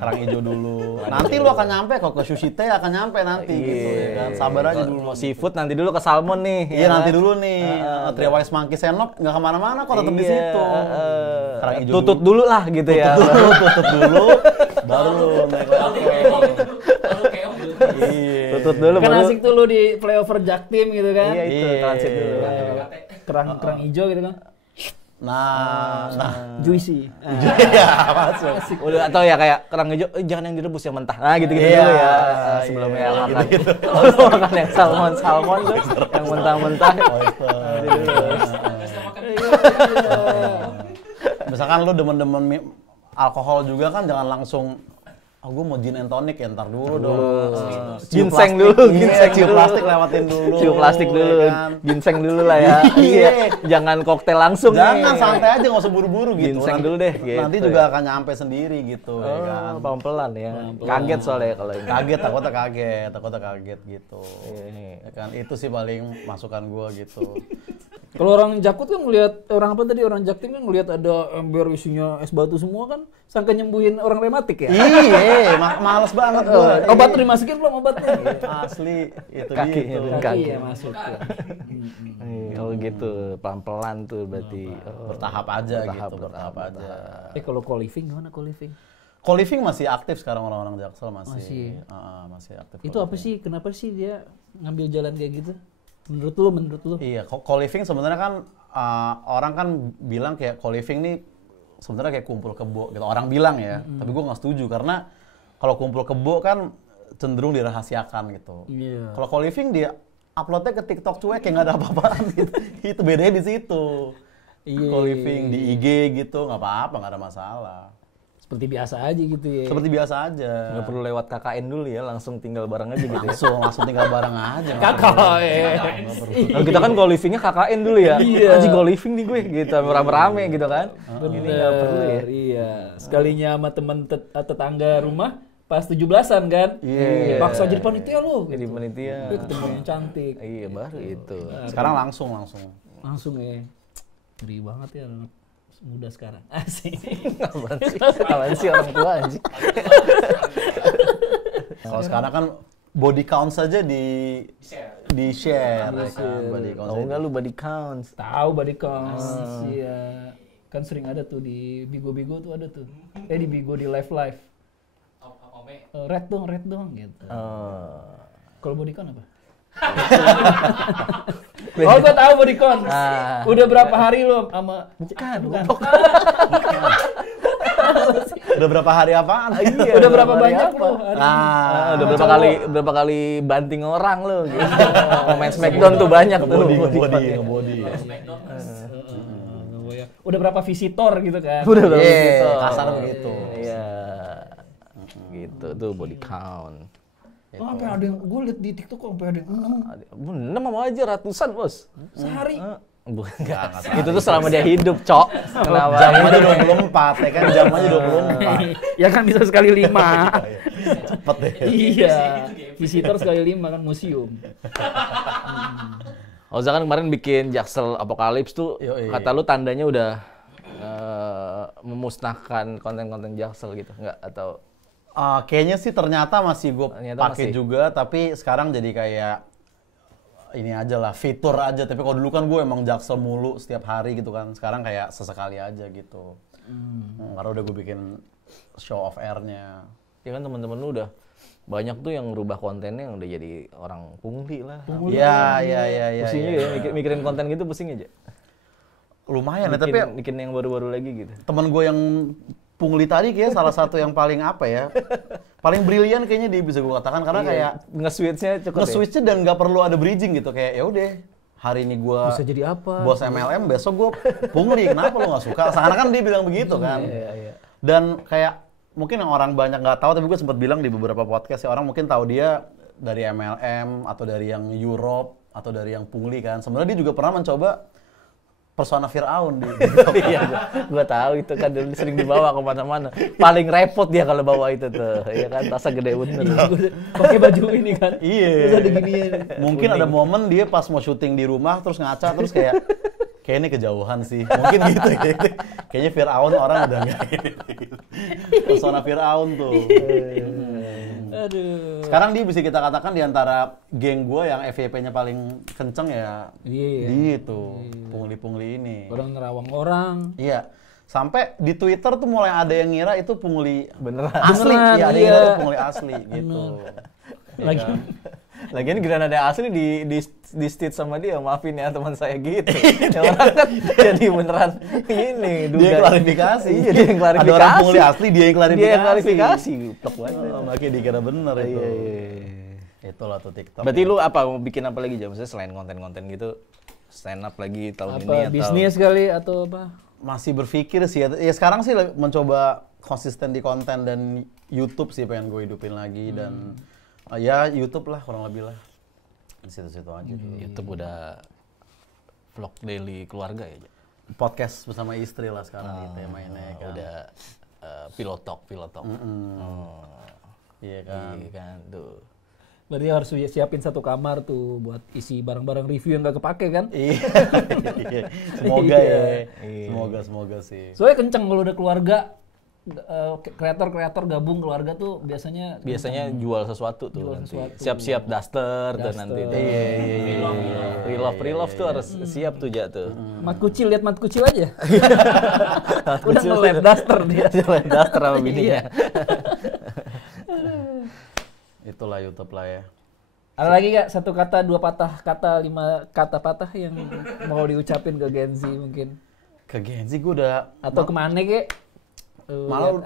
Kerang hijau dulu. Nanti lu akan nyampe kok ke sushi teh akan nyampe nanti gitu ya kan. Sabar aja dulu. Mau seafood nanti dulu ke salmon nih. Iya, nanti dulu nih. Triwise Monkey Senop nggak kemana-mana kok tetap di situ. Kerang hijau Tutut dulu lah gitu ya. Tutut dulu, baru lu naik lagi. Iya. Tutut dulu Kan baru. asik tuh lu di flyover Jaktim gitu kan. Iya itu Iya. transit dulu. Kerang hijau gitu kan. Nah. Juicy. Iya, masuk. Udah atau ya kayak kerang hijau, jangan yang direbus yang mentah. Nah gitu-gitu Iya, dulu ya. iya, Sebelumnya iya, makan. gitu-gitu. Kalau makan yang salmon tuh yang mentah-mentah. Misalkan lu demen-demen alkohol juga kan jangan langsung gue mau gin and tonic ya ntar dulu dong. Ginseng dulu, ginseng cium dulu. plastik lewatin dulu. Cium plastik dulu, ya kan? ginseng dulu lah ya. Iya. Jangan koktel langsung Jangan nih. santai aja nggak usah buru-buru gitu. Ginseng dulu deh, gitu Nanti juga akan nyampe sendiri gitu ya kan. Pelan-pelan ya. Kaget soalnya kalau ini. Takutnya kaget gitu. Ya kan itu sih paling masukan gua gitu. Kalau orang Jakut kan ngelihat orang Jaktim kan ngelihat ada ember isinya es batu semua kan, sangka nyembuhin orang rematik ya. Iya, males banget gua. Obat dimasukin belum obatnya? Asli itu Kakinya dia tuh. tuh. Kaki ya masuk. Ya. Oh gitu, pelan-pelan tuh berarti. Oh, Bertahap aja bertahap, gitu, bertahap aja. Kalau co-living gimana co-living? Co-living masih aktif sekarang orang-orang Jaksel masih aktif. Itu apa sih? Kenapa sih dia ngambil jalan kayak gitu? Menurut lu? Iya, co-living sebenarnya kan orang kan bilang kayak co-living nih sebenarnya kayak kumpul kebo gitu. Orang bilang ya, tapi gue nggak setuju karena kalau kumpul kebo kan cenderung dirahasiakan gitu. Iya. Kalau co-living dia uploadnya ke TikTok cuek kayak nggak ada apa-apaan gitu. Itu bedanya di situ. Iya. Co-living di IG gitu nggak apa-apa, nggak ada masalah. Seperti biasa aja gitu ya. Seperti biasa aja. nggak perlu lewat KKN dulu ya, langsung tinggal bareng aja gitu ya. Langsung tinggal bareng aja. Kakak. Kalau kita kan co-livingnya KKN dulu ya. Iya. Anjing co-living nih gue gitu, rame-rame gitu kan. Ini nggak perlu ya. Iya. Sekalinya sama teman tetangga rumah pas 17-an kan. Iya. Paksa jadi panitia lu. Jadi panitia. Dia ketemu yang cantik. Iya baru itu. Sekarang langsung. Langsung ya. Ngeri banget ya anak muda sekarang. Asik. Apaan sih orang tua anjing. Kalau sekarang kan body count saja di share ya kan, body count. Tahu nggak lu body counts? Tahu body count. Iya. Kan sering ada tuh di Bigo-Bigo tuh ada tuh. Di Bigo di live. Red dong gitu. Kalau body count apa? Oh, gua tahu body count. Udah berapa hari lo sama bukan. Udah berapa hari apaan? Iya, udah berapa banyak lo? Udah berapa kali banting orang lu gitu. Main Smackdown tuh banyak tuh. Ngebody. udah berapa visitor gitu kan. Udah berapa Iya, visitor. kasar begitu. Iya. Gitu tuh body count. Oh, sampai ada yang gue liat di TikTok kok sampai ada yang 6 sama aja ratusan, Bos. sehari. Bukan, enggak. Itu tuh selama dia hidup, Cok. Kenapa? Jam aja 24, ya kan jam aja 24. Ya kan bisa sekali 5. Cepet deh. Iya. Visitor sekali 5 kan museum. Oza kan kemarin bikin Jaksel Apokalips tuh, Yoi. kata lu tandanya udah memusnahkan konten-konten Jaksel gitu, enggak? Atau Kayaknya sih ternyata masih gue Ternyata pakai masih. juga, tapi sekarang jadi kayak ini aja lah, fitur aja. Tapi kalau dulu kan gue emang Jaksel mulu setiap hari gitu kan. Sekarang kayak sesekali aja gitu. Karena udah gue bikin show off air-nya. ya kan teman-teman lu udah banyak tuh yang rubah kontennya yang udah jadi orang pungli lah. Iya. Pusing juga ya, mikirin konten gitu pusing aja. Lumayan ya, tapi Bikin yang baru-baru lagi gitu. teman gue yang pungli tadi kayak salah satu yang paling apa ya, paling brilian kayaknya dia bisa gue katakan, karena kayak nge-switch-nya cukup nge-switch-nya dan nggak perlu ada bridging gitu, kayak ya udah hari ini gue Bisa jadi apa? bos MLM, besok gue pungli, kenapa lo nggak suka? Seakan-akan dia bilang begitu kan. Iya. Dan kayak mungkin yang orang banyak nggak tahu, tapi gue sempat bilang di beberapa podcast ya, orang mungkin tahu dia dari MLM atau dari yang Europe atau dari yang pungli kan. Sebenarnya dia juga pernah mencoba persona Firaun di Iya, gua tahu itu kan dulu sering dibawa kemana-mana. Paling repot dia kalau bawa itu tuh, ya kan tasnya gede bener. Pakai baju ini kan. Iya. Terus ada ginian. Mungkin ada momen dia pas mau syuting di rumah terus ngaca terus kayak ini kejauhan sih. Mungkin gitu ya. Kayaknya Firaun orang udah nggak gitu. Persona Firaun tuh. Aduh. Sekarang dia bisa kita katakan di antara geng gue yang FYP-nya paling kenceng ya. Iya. Dia tuh, pungli-pungli ini. Orang nerawang orang. Iya. Sampai di Twitter tuh mulai ada yang ngira itu pungli Beneran. asli. Beneran, Iya, ada yang iya. ngira itu pungli asli gitu. Lagi Lagian granada asli di stitch sama dia, maafin ya teman saya gitu. Ya orang kan jadi beneran ini Dia yang klarifikasi. Iya, dia yang klarifikasi. Ada orang pungli asli, dia yang klarifikasi. Dia yang klarifikasi. Goblok banget. Oh, makanya dikira bener itu. Iya. Itulah tuh TikTok. Berarti lu apa mau bikin apa lagi Jam? Maksudnya selain konten-konten gitu, stand up lagi tahun ini apa atau bisnis kali atau apa? Masih berpikir sih ya sekarang sih mencoba konsisten di konten dan YouTube sih pengen gue hidupin lagi dan ya YouTube lah kurang lebih lah. Di situ-situ aja dulu. YouTube udah vlog daily keluarga ya? Podcast bersama istri lah sekarang gitu ya mainnya kan. Udah pilotok. Iya kan. Iya kan tuh. Berarti harus siapin satu kamar tuh buat isi barang-barang review yang nggak kepake kan? Iya. Semoga ya. Iya. Semoga sih. Soalnya kenceng kalau udah keluarga, kreator gabung keluarga tuh biasanya Jual sesuatu tuh Jual nanti. sesuatu. Siap-siap daster tuh nanti tuh. Iya. Pre-love tuh harus siap tuh Ja tuh. mat kucil, lihat mat kucil aja. Udah nge-lab daster dia. Daster sama bininya. Itulah YouTube lah ya. Ada lagi gak satu kata, dua patah kata, 5 kata patah yang mau diucapin ke Gen Z mungkin? Ke Gen Z gue udah Atau kemana kek? malah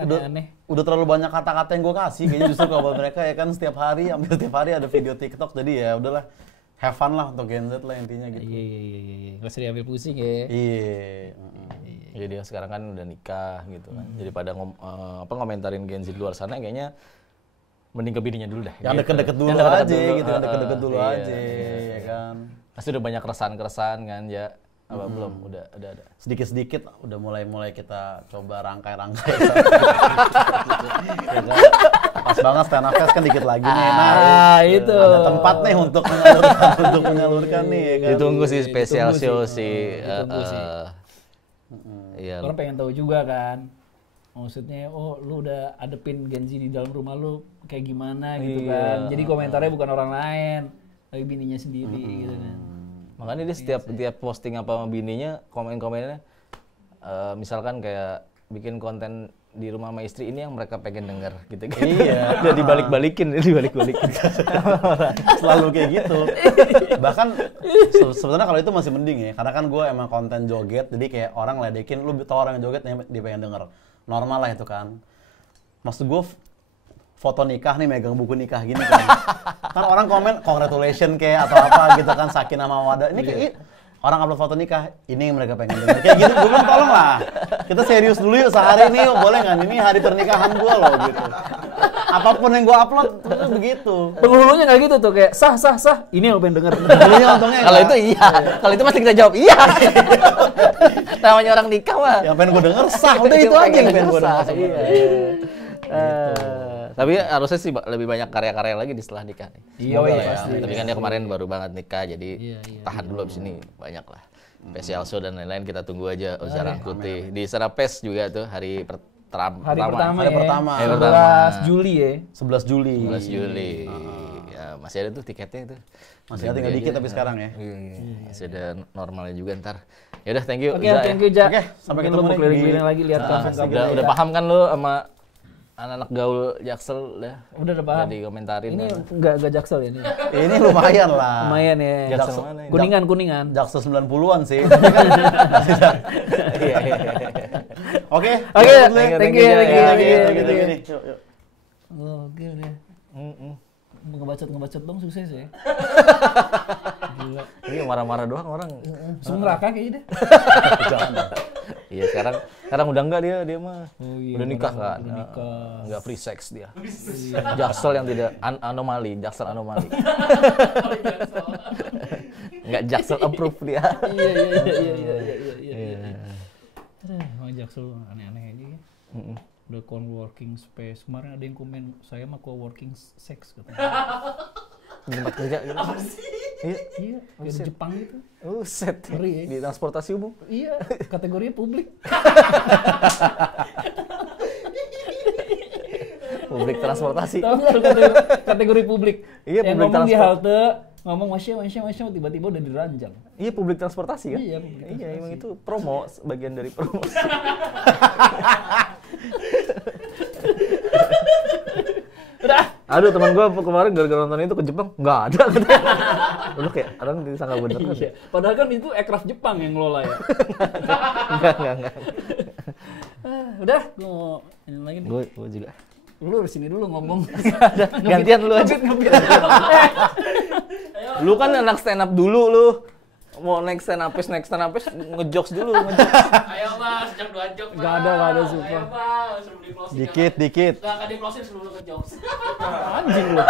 udah terlalu banyak kata-kata yang gue kasih kayaknya justru kalau mereka ya kan hampir setiap hari ada video TikTok, jadi ya udahlah have fun lah untuk Gen Z lah intinya gitu. Iya. Gak usah diambil pusing ya. Iya. Jadi dia sekarang kan udah nikah gitu kan. Jadi pada ngomentarin Gen Z di luar sana kayaknya mending ke bininya dulu dah. Yang gitu. deket-deket dulu Yang deket-deket aja dulu. gitu, yang deket-deket dulu Iya, aja iya. ya kan. Pasti udah banyak keresahan kan ya. Apa belum? Udah ada. Sedikit-sedikit udah mulai kita coba rangkai-rangkai. Ya kan? Pas banget stand up fest kan dikit lagi nih. Nah, itu. ada tempat nih untuk menyalurkan nih ya kan. Ditunggu sih spesial Ditunggu show sih. sih. Ditunggu sih. Iya. Orang pengen tahu juga kan. Maksudnya, lu udah adepin Gen Z di dalam rumah lu kayak gimana gitu kan. Jadi komentarnya bukan orang lain, tapi bininya sendiri gitu kan. Makanya dia setiap posting apa sama bininya, komen-komennya misalkan kayak bikin konten di rumah sama istri ini yang mereka pengen denger gitu. Iya. Udah dibalik-balikin. Selalu kayak gitu. Bahkan sebenarnya kalau itu masih mending ya, karena kan gue emang konten joget, jadi kayak orang ledekin, lu tau orang yang joget dia pengen denger. Normal lah itu kan. Maksud gue foto nikah nih, megang buku nikah gini kan. Kan orang komen congratulations kayak atau apa gitu kan, sakinah mawaddah. Ini kayak orang upload foto nikah, ini yang mereka pengen dengar. Kayak gitu, gue bilang tolong lah. Kita serius dulu yuk sehari ini, yuk. Boleh nggak? Ini hari pernikahan gue loh gitu. Apapun yang gue upload, terus begitu. Penghulunya nggak gitu tuh, kayak sah. Ini yang lo pengen denger. Dulunya untungnya Kalau itu iya. Kalau itu pasti kita jawab iya. Namanya orang nikah mah. yang pengen gue denger sah, udah itu aja yang pengen gue denger. Tapi harusnya sih lebih banyak karya-karya lagi di setelah nikah nih. Iya, pasti. Tapi kan dia kemarin baru banget nikah, jadi tahan dulu abis ini banyak lah. Special show dan lain-lain kita tunggu aja Oza Rangkuti. Di Serapes juga tuh hari pertama. Hari ya. pertama. 11 Juli ya. 11 Juli. 11 Juli. Ya, masih ada tuh tiketnya itu. Masih ada tinggal dikit tapi sekarang ya. Iya. Masih ada normalnya juga ntar. Ya udah, thank you. Oke, Uza, thank you, Ja. Oke, sampai Mungkin ketemu lu mau nih keliling-keliling di- lagi lihat kampung-kampung. Udah paham kan lu sama anak-anak gaul Jaksel udah? Udah paham. Udah dikomentarin. Ini kan? enggak Jaksel ya ini. Ini lumayan lah. Lumayan ya. Jaksel mana ini? Kuningan. Jaksel 90-an sih. Tapi kan masih ada. Iya. Oke. Oke, thank thank you. you. Yuk. Oke deh. Ngebacot dong sukses ya. Gila. Iya, marah-marah doang orang. Langsung neraka kayaknya deh. Iya, sekarang udah enggak dia mah. iya, Udah nikah kan. udah nikah. Enggak free sex dia. Jaksel yang tidak anomali, Jaksel anomali. Enggak Jaksel approve dia. Iya. Emang Jaksel aneh-aneh aja ya. Udah co-working space. Kemarin ada yang komen, saya mah co-working sex katanya. Tempat kerja gitu. Iya, kayak di Jepang gitu. Set. Ngeri ya. Di transportasi umum. Iya, kategorinya publik. Publik transportasi. Tahu nggak lu kategori publik? Iya, yang publik ngomong di transport. halte, ngomong masya, tiba-tiba udah diranjang. Iya, publik transportasi kan? Iya, publik Iya, emang itu promo, bagian dari promosi. Udah. Aduh, teman gue kemarin gara-gara nonton itu ke Jepang, nggak ada katanya. Lu kayak orang disangka bener kan? Iya. Padahal kan itu aircraft Jepang yang ngelola ya. Enggak. Udah, gua mau ini lagi nih. Gue juga. Lu di sini dulu ngomong. Gantian lu aja. Ngebit. Lu kan anak stand up dulu lu. Mau naik stand upis ngejokes dulu. Ayo Mas, sejak 2 jok. Nggak ada, sumpah. Ayo Mas, sebelum di closing. Dikit. Nggak akan di closing sebelum lu ke jokes. Anjing lu.